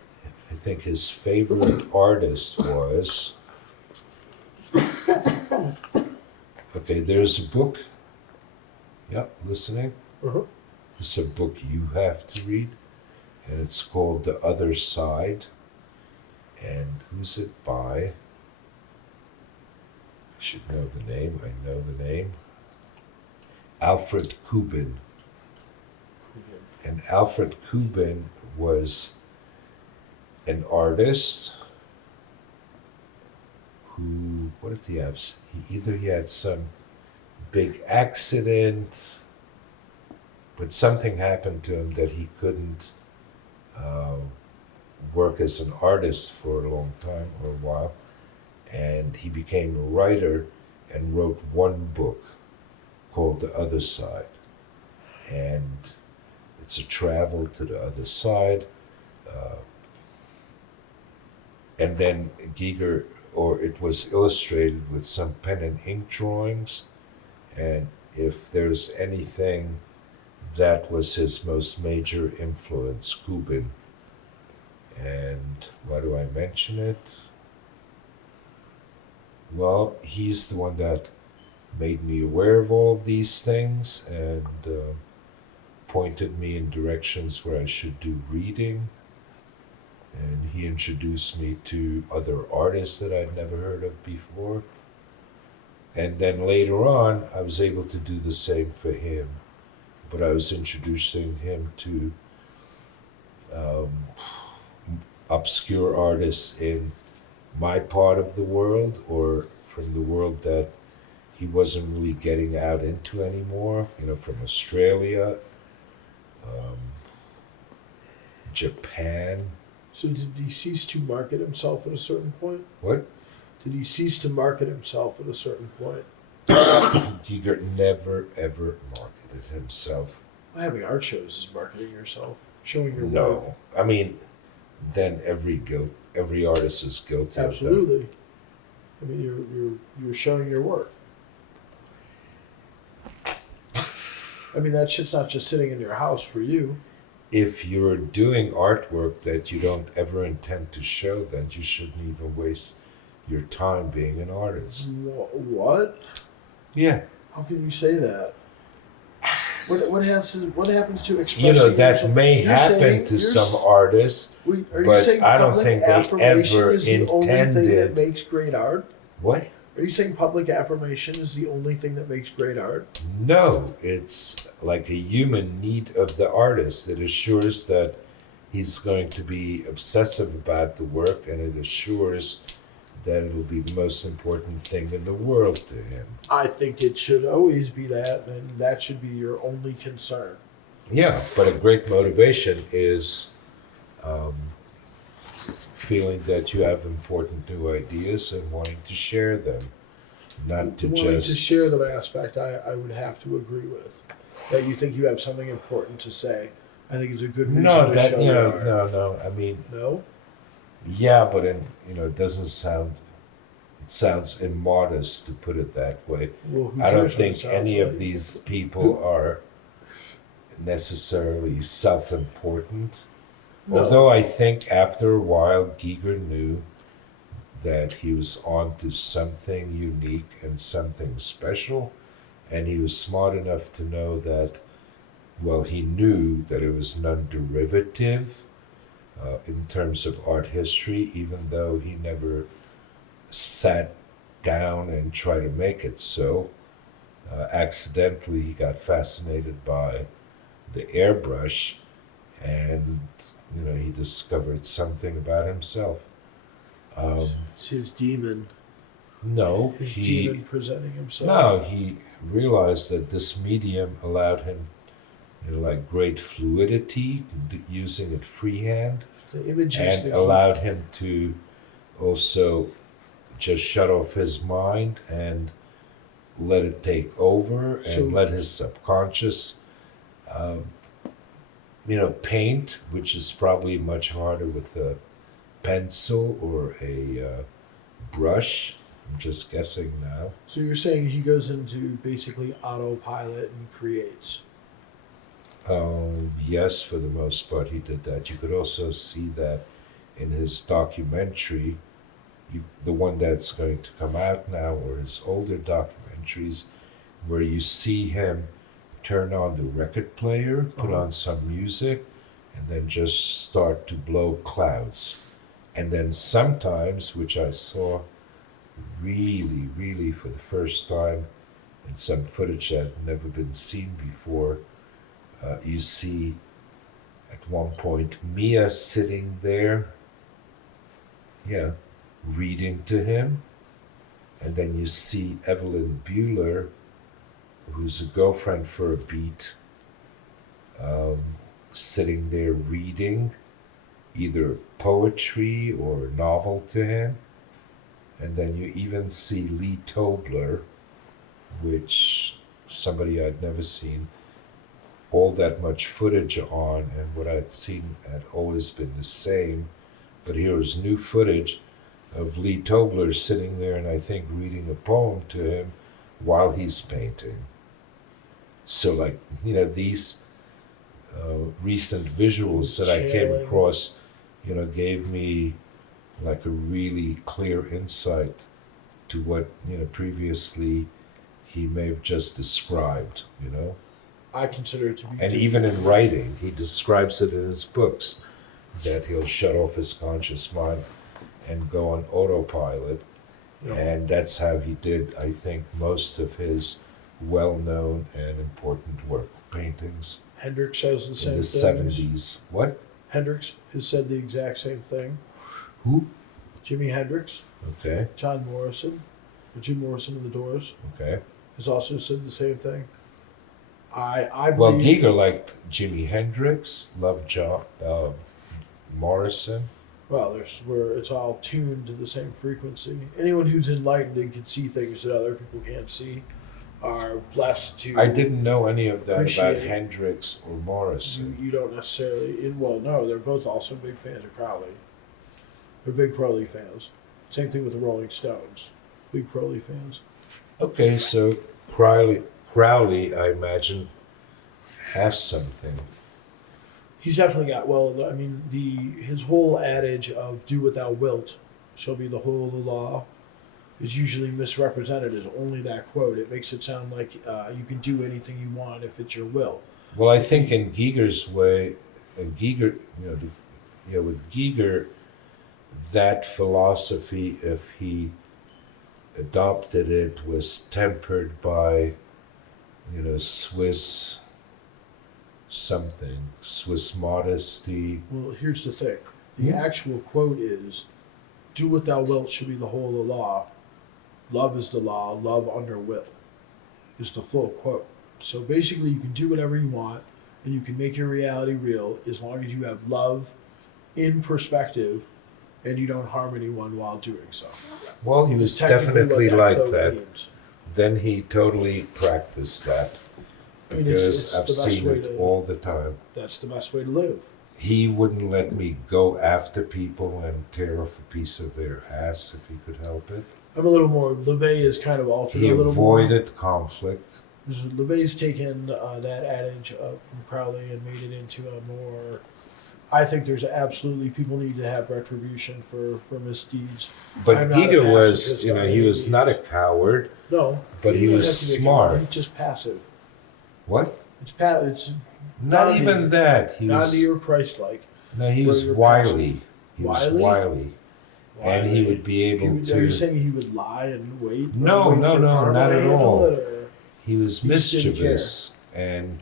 I think his favorite artist was. Okay, there's a book. Yeah, listening. Uh-huh. It's a book you have to read, and it's called The Other Side. And who's it by? I should know the name. I know the name. Alfred Kubin. And Alfred Kubin was an artist who, what did he have? He had some big accident, but something happened to him that he couldn't work as an artist for a long time or a while. And he became a writer and wrote one book called The Other Side. And it's a travel to the other side. And then Giger, or it was illustrated with some pen and ink drawings. And if there's anything, that was his most major influence, Kubin. And why do I mention it? Well, he's the one that made me aware of all of these things and pointed me in directions where I should do reading. And he introduced me to other artists that I'd never heard of before. And then later on, I was able to do the same for him. But I was introducing him to obscure artists in my part of the world, or from the world that he wasn't really getting out into anymore, from Australia, Japan. So did he cease to market himself at a certain point? What? Did he cease to market himself at a certain point? Giger never, ever marketed himself. Well, having art shows is marketing yourself, showing your work. No. I mean, then every artist is guilty of that. Absolutely. I mean, you're showing your work. I mean, that shit's not just sitting in your house for you. If you're doing artwork that you don't ever intend to show, then you shouldn't even waste your time being an artist. What? Yeah. How can you say that? What happens to expressing? You know, that yourself? may You're happen saying- to you're some s- artists, Wait, are you but saying I don't public think they affirmation ever is the only thing that intended. makes great art? What? Are you saying public affirmation is the only thing that makes great art? No, it's like a human need of the artist. It assures that he's going to be obsessive about the work, and it assures that it'll be the most important thing in the world to him. I think it should always be that, and that should be your only concern. Yeah, but a great motivation is feeling that you have important new ideas and wanting to share them, not to The wanting to just. share them aspect, I would have to agree with. That you think you have something important to say. I think it's a good reason No, to that show you know, your art. no. I mean, No? yeah, but it doesn't sound. It sounds immodest to put it that way. Well, who I don't cares what it think sounds any of like? these people are necessarily self-important. No. Although I think after a while, Giger knew that he was on to something unique and something special, and he was smart enough to know that, well, he knew that it was non-derivative in terms of art history, even though he never sat down and tried to make it so. Accidentally, he got fascinated by the airbrush, and he discovered something about himself. It's his demon. No, His he demon presenting himself. no he realized that this medium allowed him like great fluidity, using it freehand, The images and that he- allowed him to also just shut off his mind and let it take over, and So- let his subconscious paint, which is probably much harder with a pencil or a brush. I'm just guessing now. So you're saying he goes into basically autopilot and creates. Yes, for the most part, he did that. You could also see that in his documentary, the one that's going to come out now, or his older documentaries, where you see him turn on the record player, put Uh-huh. on some music, and then just start to blow clouds. And then sometimes, which I saw really, really for the first time in some footage that had never been seen before, you see at one point Mia sitting there, reading to him. And then you see Evelyn Bueller, who's a girlfriend for a beat, sitting there reading either poetry or a novel to him. And then you even see Lee Tobler, which somebody I'd never seen all that much footage on, and what I'd seen had always been the same. But here was new footage of Lee Tobler sitting there and I think reading a poem to him while he's painting. So these recent visuals that I came Channeling. across, gave me like a really clear insight to what, previously he may have just described, I consider it to be. And even in writing, he describes it in his books, that he'll shut off his conscious mind and go on autopilot. And that's how he did, I think, most of his well-known and important work, paintings Hendrix shows the same in the things. 70s. What? Hendrix has said the exact same thing. Who? Jimi Hendrix, Okay, John Morrison, or Jim Morrison of the Doors, okay. has also said the same thing. I Well, believe. Giger liked Jimi Hendrix, loved John Morrison. Well, there's where it's all tuned to the same frequency. Anyone who's enlightened and can see things that other people can't see are blessed to. I didn't know any of that about Appreciate- Hendrix or Morrison. You don't necessarily. No, they're both also big fans of Crowley. They're big Crowley fans. Same thing with the Rolling Stones. Big Crowley fans. Okay, so Crowley, I imagine, has something. He's definitely got. Well, I mean, his whole adage of "do what thou wilt shall be the whole of the law" is usually misrepresented as only that quote. It makes it sound like you can do anything you want if it's your will. Well, I think in Giger's way, Giger, with Giger, that philosophy, if he adopted it, was tempered by, Swiss something, Swiss modesty. Well, here's the thing. The actual quote is, "Do what thou wilt should be the whole of the law. Love is the law. Love under will," is the full quote. So basically, you can do whatever you want, and you can make your reality real as long as you have love in perspective, and you don't harm anyone while doing so. Well, he was It's technically definitely what like quote that. means. Then he totally practiced that, I mean, it's because the I've best seen way it to. all the time. That's the best way to live. He wouldn't let me go after people and tear off a piece of their ass if he could help it. I'm a little more. LeVay is kind of altered He a little more. avoided conflict. LeVay's taken that adage from Crowley and made it into a more. I think there's absolutely people need to have retribution for misdeeds. But I'm not a Giger was, pacifist he by any was not a means. coward, No, but he doesn't was have to be a smart. coward, he's just passive. What? It's Not Gandhi. even that. He was Gandhi or Christ-like. no. He where was you're wily. He was Wily? wily, and he would be able Are you to. saying he would lie and wait? No, wait no, for no, karma not to at handle all. it, or- He was He just didn't mischievous, and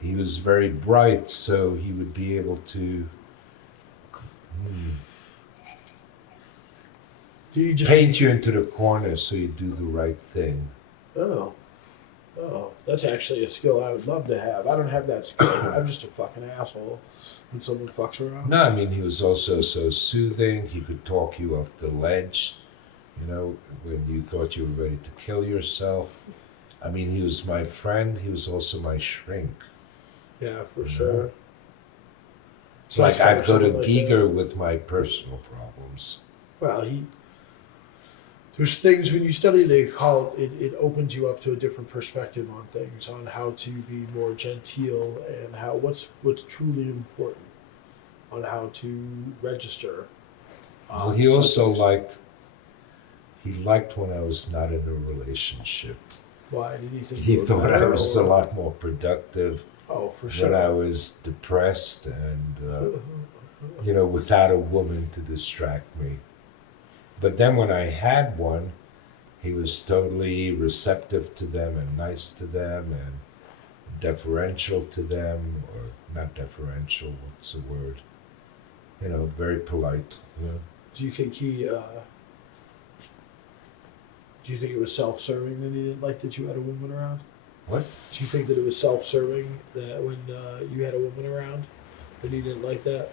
he was very bright, so he would be able to Did he just paint you into the corner so you do the right thing. Oh, that's actually a skill I would love to have. I don't have that skill. I'm just a fucking asshole when someone fucks around. No, I mean, he was also so soothing. He could talk you off the ledge, when you thought you were ready to kill yourself. I mean, he was my friend. He was also my shrink. Yeah, for sure. It's like I'd go to someone like Giger that. with my personal problems. Well, there's things when you study, they call it opens you up to a different perspective on things, on how to be more genteel and what's truly important, on how to register. Well, he also subjects. liked when I was not in a relationship. Why did he think He you were thought I better, was a or- lot more productive Oh, for when I sure. was depressed and, without a woman to distract me. But then when I had one, he was totally receptive to them and nice to them and deferential to them, or not deferential, what's the word? Very polite. Do you think Do you think it was self-serving that he didn't like that you had a woman around? What? Do you think that it was self-serving that when you had a woman around, that he didn't like that?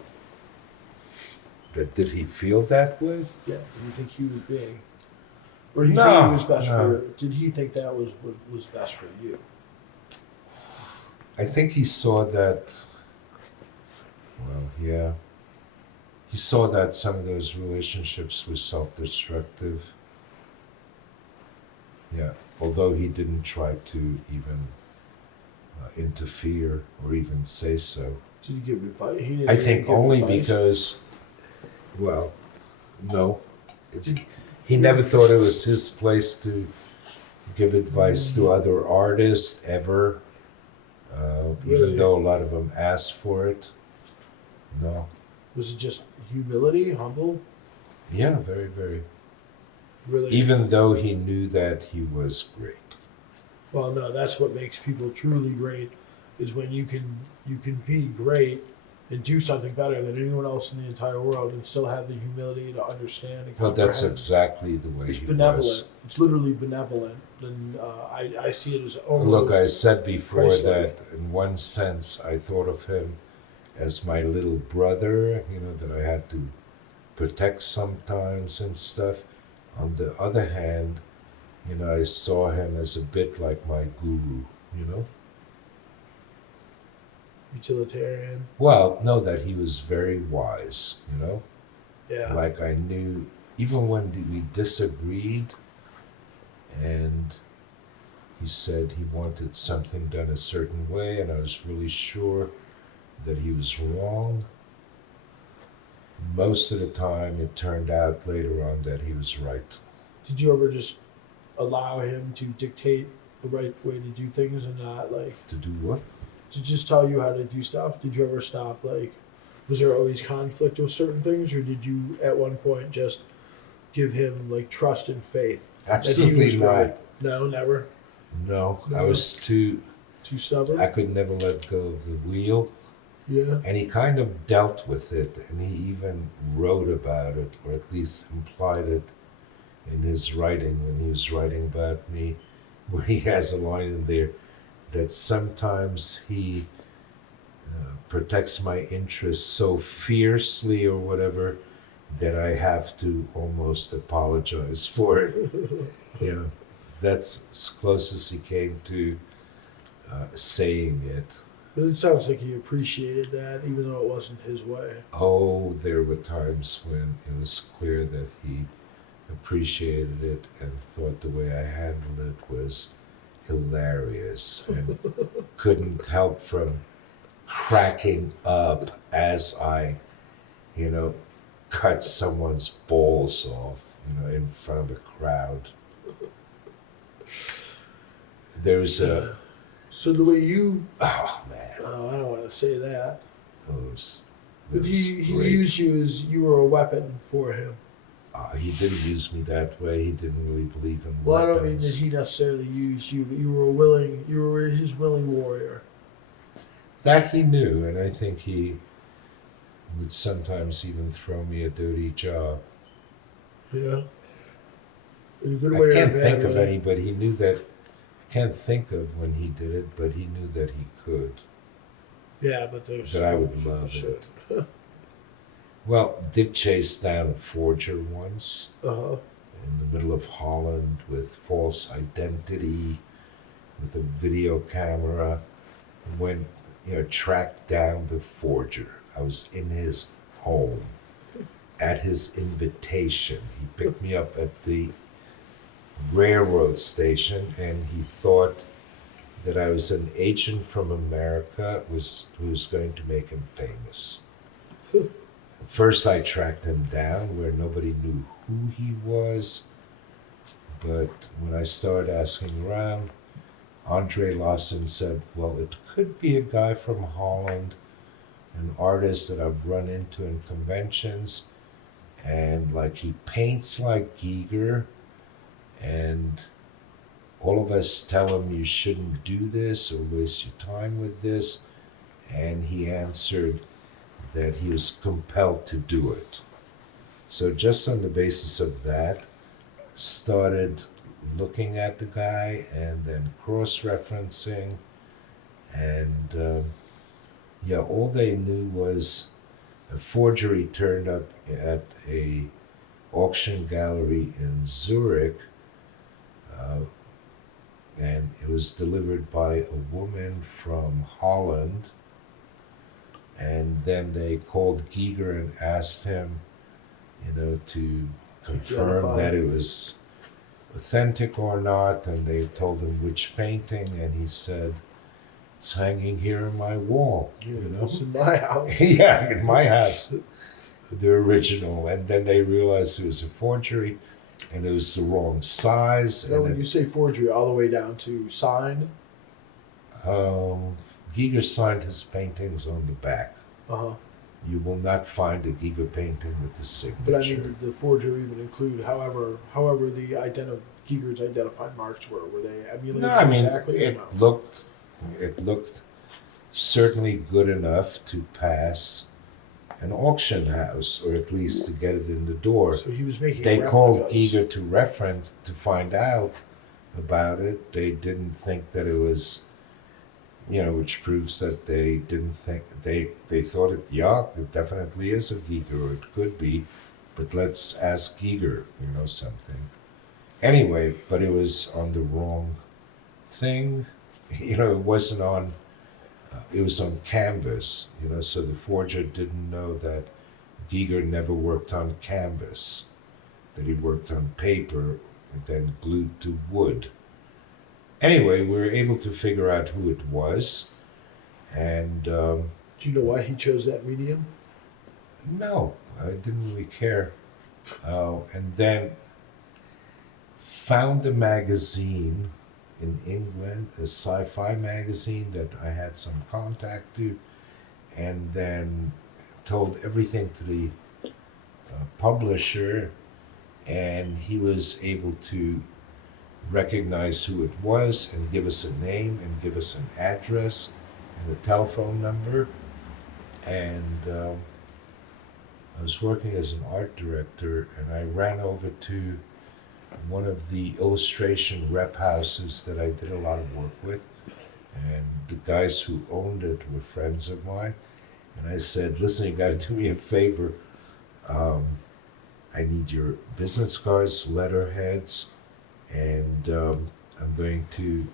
Did he feel that way? Yeah. Do you think he was being, or do you No, think it was best no. for? Did he think that was best for you? I think he saw that, well, yeah. He saw that some of those relationships were self-destructive. Yeah, although he didn't try to even interfere or even say so. Did he give advice? He didn't I even think give only advice? because, well, no. He never thought it was his place to give advice to other artists ever, Really? even though a lot of them asked for it. No. Was it just humility, humble? Yeah, very, very. Really? Even though he knew that he was great. Well, no, that's what makes people truly great, is when you can be great and do something better than anyone else in the entire world and still have the humility to understand and Well, that's comprehend. exactly the way It's he benevolent. was. It's literally benevolent, and I see it as almost. Look, I said before Christ-like. that in one sense I thought of him as my little brother, that I had to protect sometimes and stuff. On the other hand, I saw him as a bit like my guru, Utilitarian. Well, no, that he was very wise, Yeah. Like I knew, even when we disagreed, and he said he wanted something done a certain way, and I was really sure that he was wrong. Most of the time, it turned out later on that he was right. did you ever just allow him to dictate the right way to do things and not like To do what? to just tell you how to do stuff? Did you ever stop like? Was there always conflict with certain things, or did you at one point just give him like trust and faith that he Absolutely was not. right? No, never. No, I No. was too. Too stubborn. I could never let go of the wheel. Yeah. And he kind of dealt with it, and he even wrote about it, or at least implied it in his writing when he was writing about me, where he has a line in there that sometimes he protects my interests so fiercely or whatever that I have to almost apologize for it. That's as close as he came to saying it. But it sounds like he appreciated that, even though it wasn't his way. Oh, there were times when it was clear that he appreciated it and thought the way I handled it was hilarious and couldn't help from cracking up as I, cut someone's balls off, in front of a crowd. There's a, So the way you, oh man, I don't want to say that, those. but he used you as you were a weapon for him. He didn't use me that way. He didn't really believe in Well, weapons. I don't mean that he necessarily used you, but you were his willing warrior. That he knew, and I think he would sometimes even throw me a dirty job. Yeah. In a good way I or can't a bad think of way. any, but he knew that. I can't think of when he did it, but he knew that he could. Yeah, but there's. That I would love shit. it. Well, did chase down a forger once Uh-huh. in the middle of Holland with false identity, with a video camera. Went, tracked down the forger. I was in his home at his invitation. He picked me up at the railroad station, and he thought that I was an agent from America who was going to make him famous. First, I tracked him down where nobody knew who he was, but when I started asking around, Andre Lawson said, well, it could be a guy from Holland, an artist that I've run into in conventions, and he paints like Giger, and all of us tell him you shouldn't do this or waste your time with this, and he answered that he was compelled to do it. So just on the basis of that, started looking at the guy and then cross-referencing, and all they knew was a forgery turned up at a auction gallery in Zurich, and it was delivered by a woman from Holland, and then they called Giger and asked him, to confirm Identify. that it was authentic or not, and they told him which painting, and he said, it's hanging here in my wall, It's in my house. Yeah, in my house, the original. And then they realized it was a forgery, and it was the wrong size. Now, And when you say forgery, all the way down to signed. Giger signed his paintings on the back. Uh-huh. You will not find a Giger painting with his signature. But I mean, did the forgery even include, however the Giger's identified marks were? Were they emulated No, I mean, exactly? or it no? looked certainly good enough to pass an auction house, or at least to get it in the door. So he was making. They called replicas. Giger to reference to find out about it. They didn't think that it was, which proves that they didn't think, they thought it definitely is a Giger, or it could be, but let's ask Giger, something. Anyway, but it was on the wrong thing. It wasn't on, it was on canvas, so the forger didn't know that Giger never worked on canvas, that he worked on paper and then glued to wood. Anyway, we were able to figure out who it was, and Do you know why he chose that medium? no, I didn't really care. And then found a magazine in England, a sci-fi magazine that I had some contact to, and then told everything to the publisher, and he was able to recognize who it was and give us a name and give us an address and a telephone number. And I was working as an art director, and I ran over to one of the illustration rep houses that I did a lot of work with, and the guys who owned it were friends of mine. And I said, listen, you got to do me a favor. I need your business cards, letterheads, and I'm going to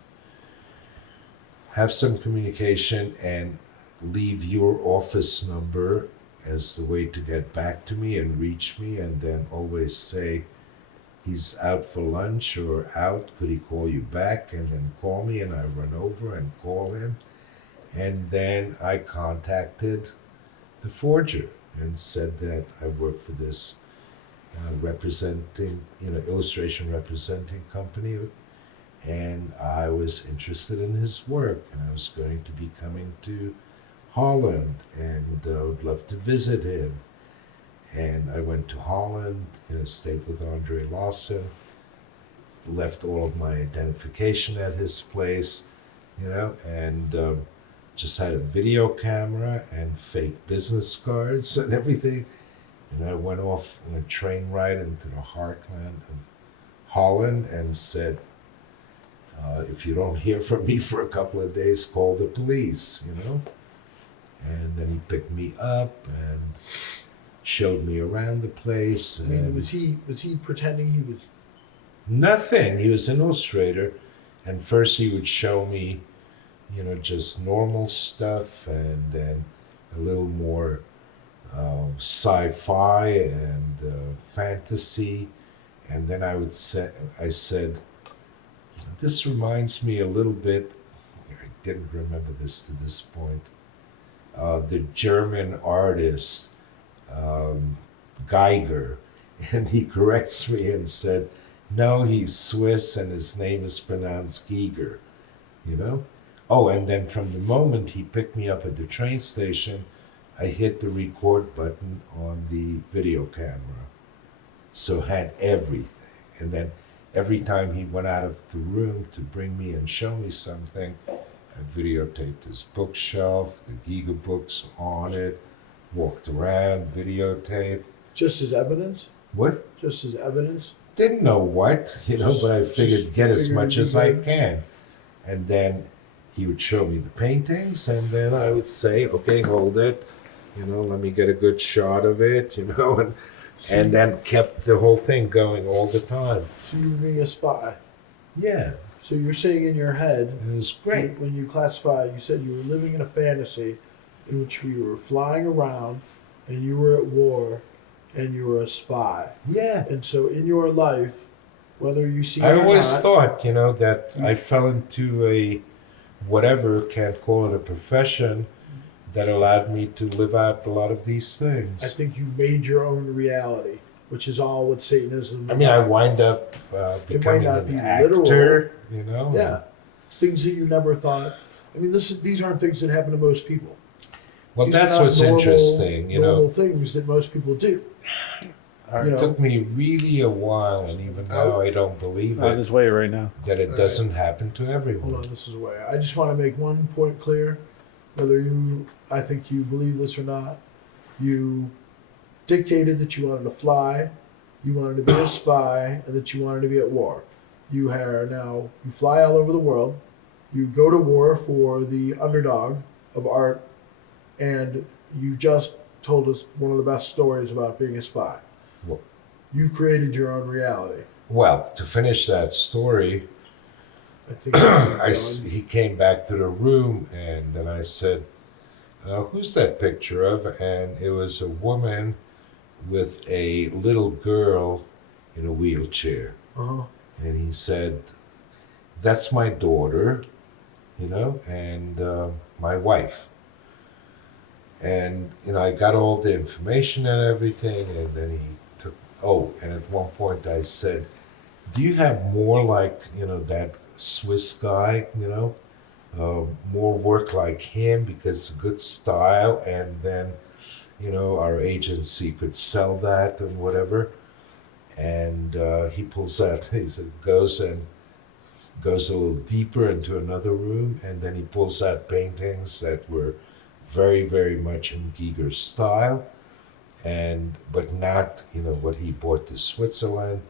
have some communication and leave your office number as the way to get back to me and reach me, and then always say he's out for lunch or out, could he call you back? And then call me, and I run over and call him. And then I contacted the forger and said that I work for this illustration representing company, and I was interested in his work, and I was going to be coming to Holland, and would love to visit him. And I went to Holland, stayed with Andre Lawson, left all of my identification at his place, and just had a video camera and fake business cards and everything. And I went off on a train ride into the heartland of Holland and said, if you don't hear from me for a couple of days, call the police, And then he picked me up and showed me around the place. I mean, was he pretending he was? Nothing. He was an illustrator, and first he would show me, just normal stuff, and then a little more sci-fi and fantasy, and then I said, this reminds me a little bit. I didn't remember this to this point. The German artist Geiger, and he corrects me and said, no, he's Swiss and his name is pronounced Giger, Oh, and then from the moment he picked me up at the train station, I hit the record button on the video camera. So had everything. And then every time he went out of the room to bring me and show me something, I videotaped his bookshelf, the Giger books on it, walked around, videotaped. Just as evidence? What? Just as evidence? Didn't know what, but I figured get as much as I can. And then he would show me the paintings, and then I would say, okay, hold it, let me get a good shot of it, and then kept the whole thing going all the time. So you were being a spy? Yeah. So you're saying in your head, it was great. When you classify, you said you were living in a fantasy in which you were flying around and you were at war and you were a spy. Yeah. And so in your life, whether you see it I or always not, thought, that I fell into a, whatever, can't call it a profession, that allowed me to live out a lot of these things. I think you made your own reality, which is all what Satanism. I mean, I wind up becoming not an be actor, Yeah, things that you never thought. I mean, these aren't things that happen to most people. Well, These are that's not what's interesting, normal things that most people do. It took me really a while, and even now I don't believe It's on his way right now. that it doesn't happen to everyone. Hold on, this is way. I just want to make one point clear. Whether I think you believe this or not, you dictated that you wanted to fly, you wanted to be a spy, and that you wanted to be at war. You fly all over the world. You go to war for the underdog of art, and you just told us one of the best stories about being a spy. Well, You created your own reality. well, to finish that story, I think he came back to the room, and then I said, who's that picture of? And it was a woman with a little girl in a wheelchair. Uh-huh. And he said, that's my daughter, and my wife. And, I got all the information and everything, and then he took, and at one point I said, Do you have more like, that Swiss guy, more work like him because it's a good style, and then, our agency could sell that and whatever. And he pulls out, goes a little deeper into another room, and then he pulls out paintings that were very, very much in Giger's style, and but not, what he brought to Switzerland,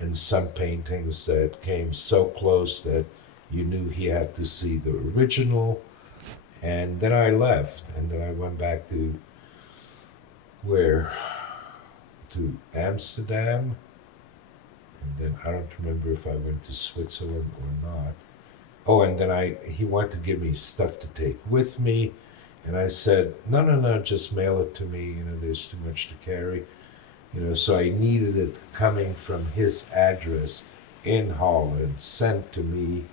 and some paintings that came so close that you knew he had to see the original. And then I left, and then I went back to where? To Amsterdam, and then I don't remember if I went to Switzerland or not. Oh, and then he wanted to give me stuff to take with me, and I said, no, no, no, just mail it to me. There's too much to carry. So I needed it coming from his address in Holland, sent to me,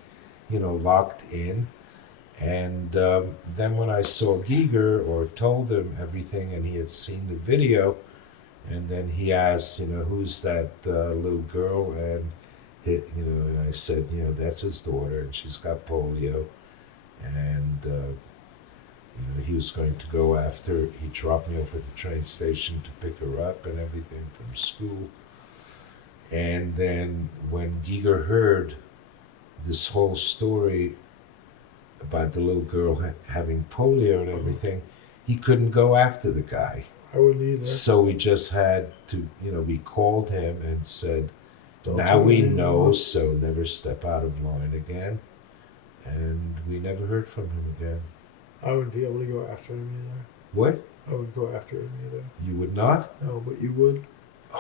locked in. And then when I saw Giger, or told him everything, and he had seen the video, and then he asked, who's that little girl? And and I said, that's his daughter, and she's got polio. And he was going to go after. He dropped me off at the train station to pick her up and everything from school. And then when Giger heard this whole story about the little girl having polio and everything, he couldn't go after the guy. I wouldn't either. So we just had to, we called him and said, Don't now do we it know, anymore. so never step out of line again. And we never heard from him again. I wouldn't be able to go after him either. What? I would go after him either. You would not? No, but you would.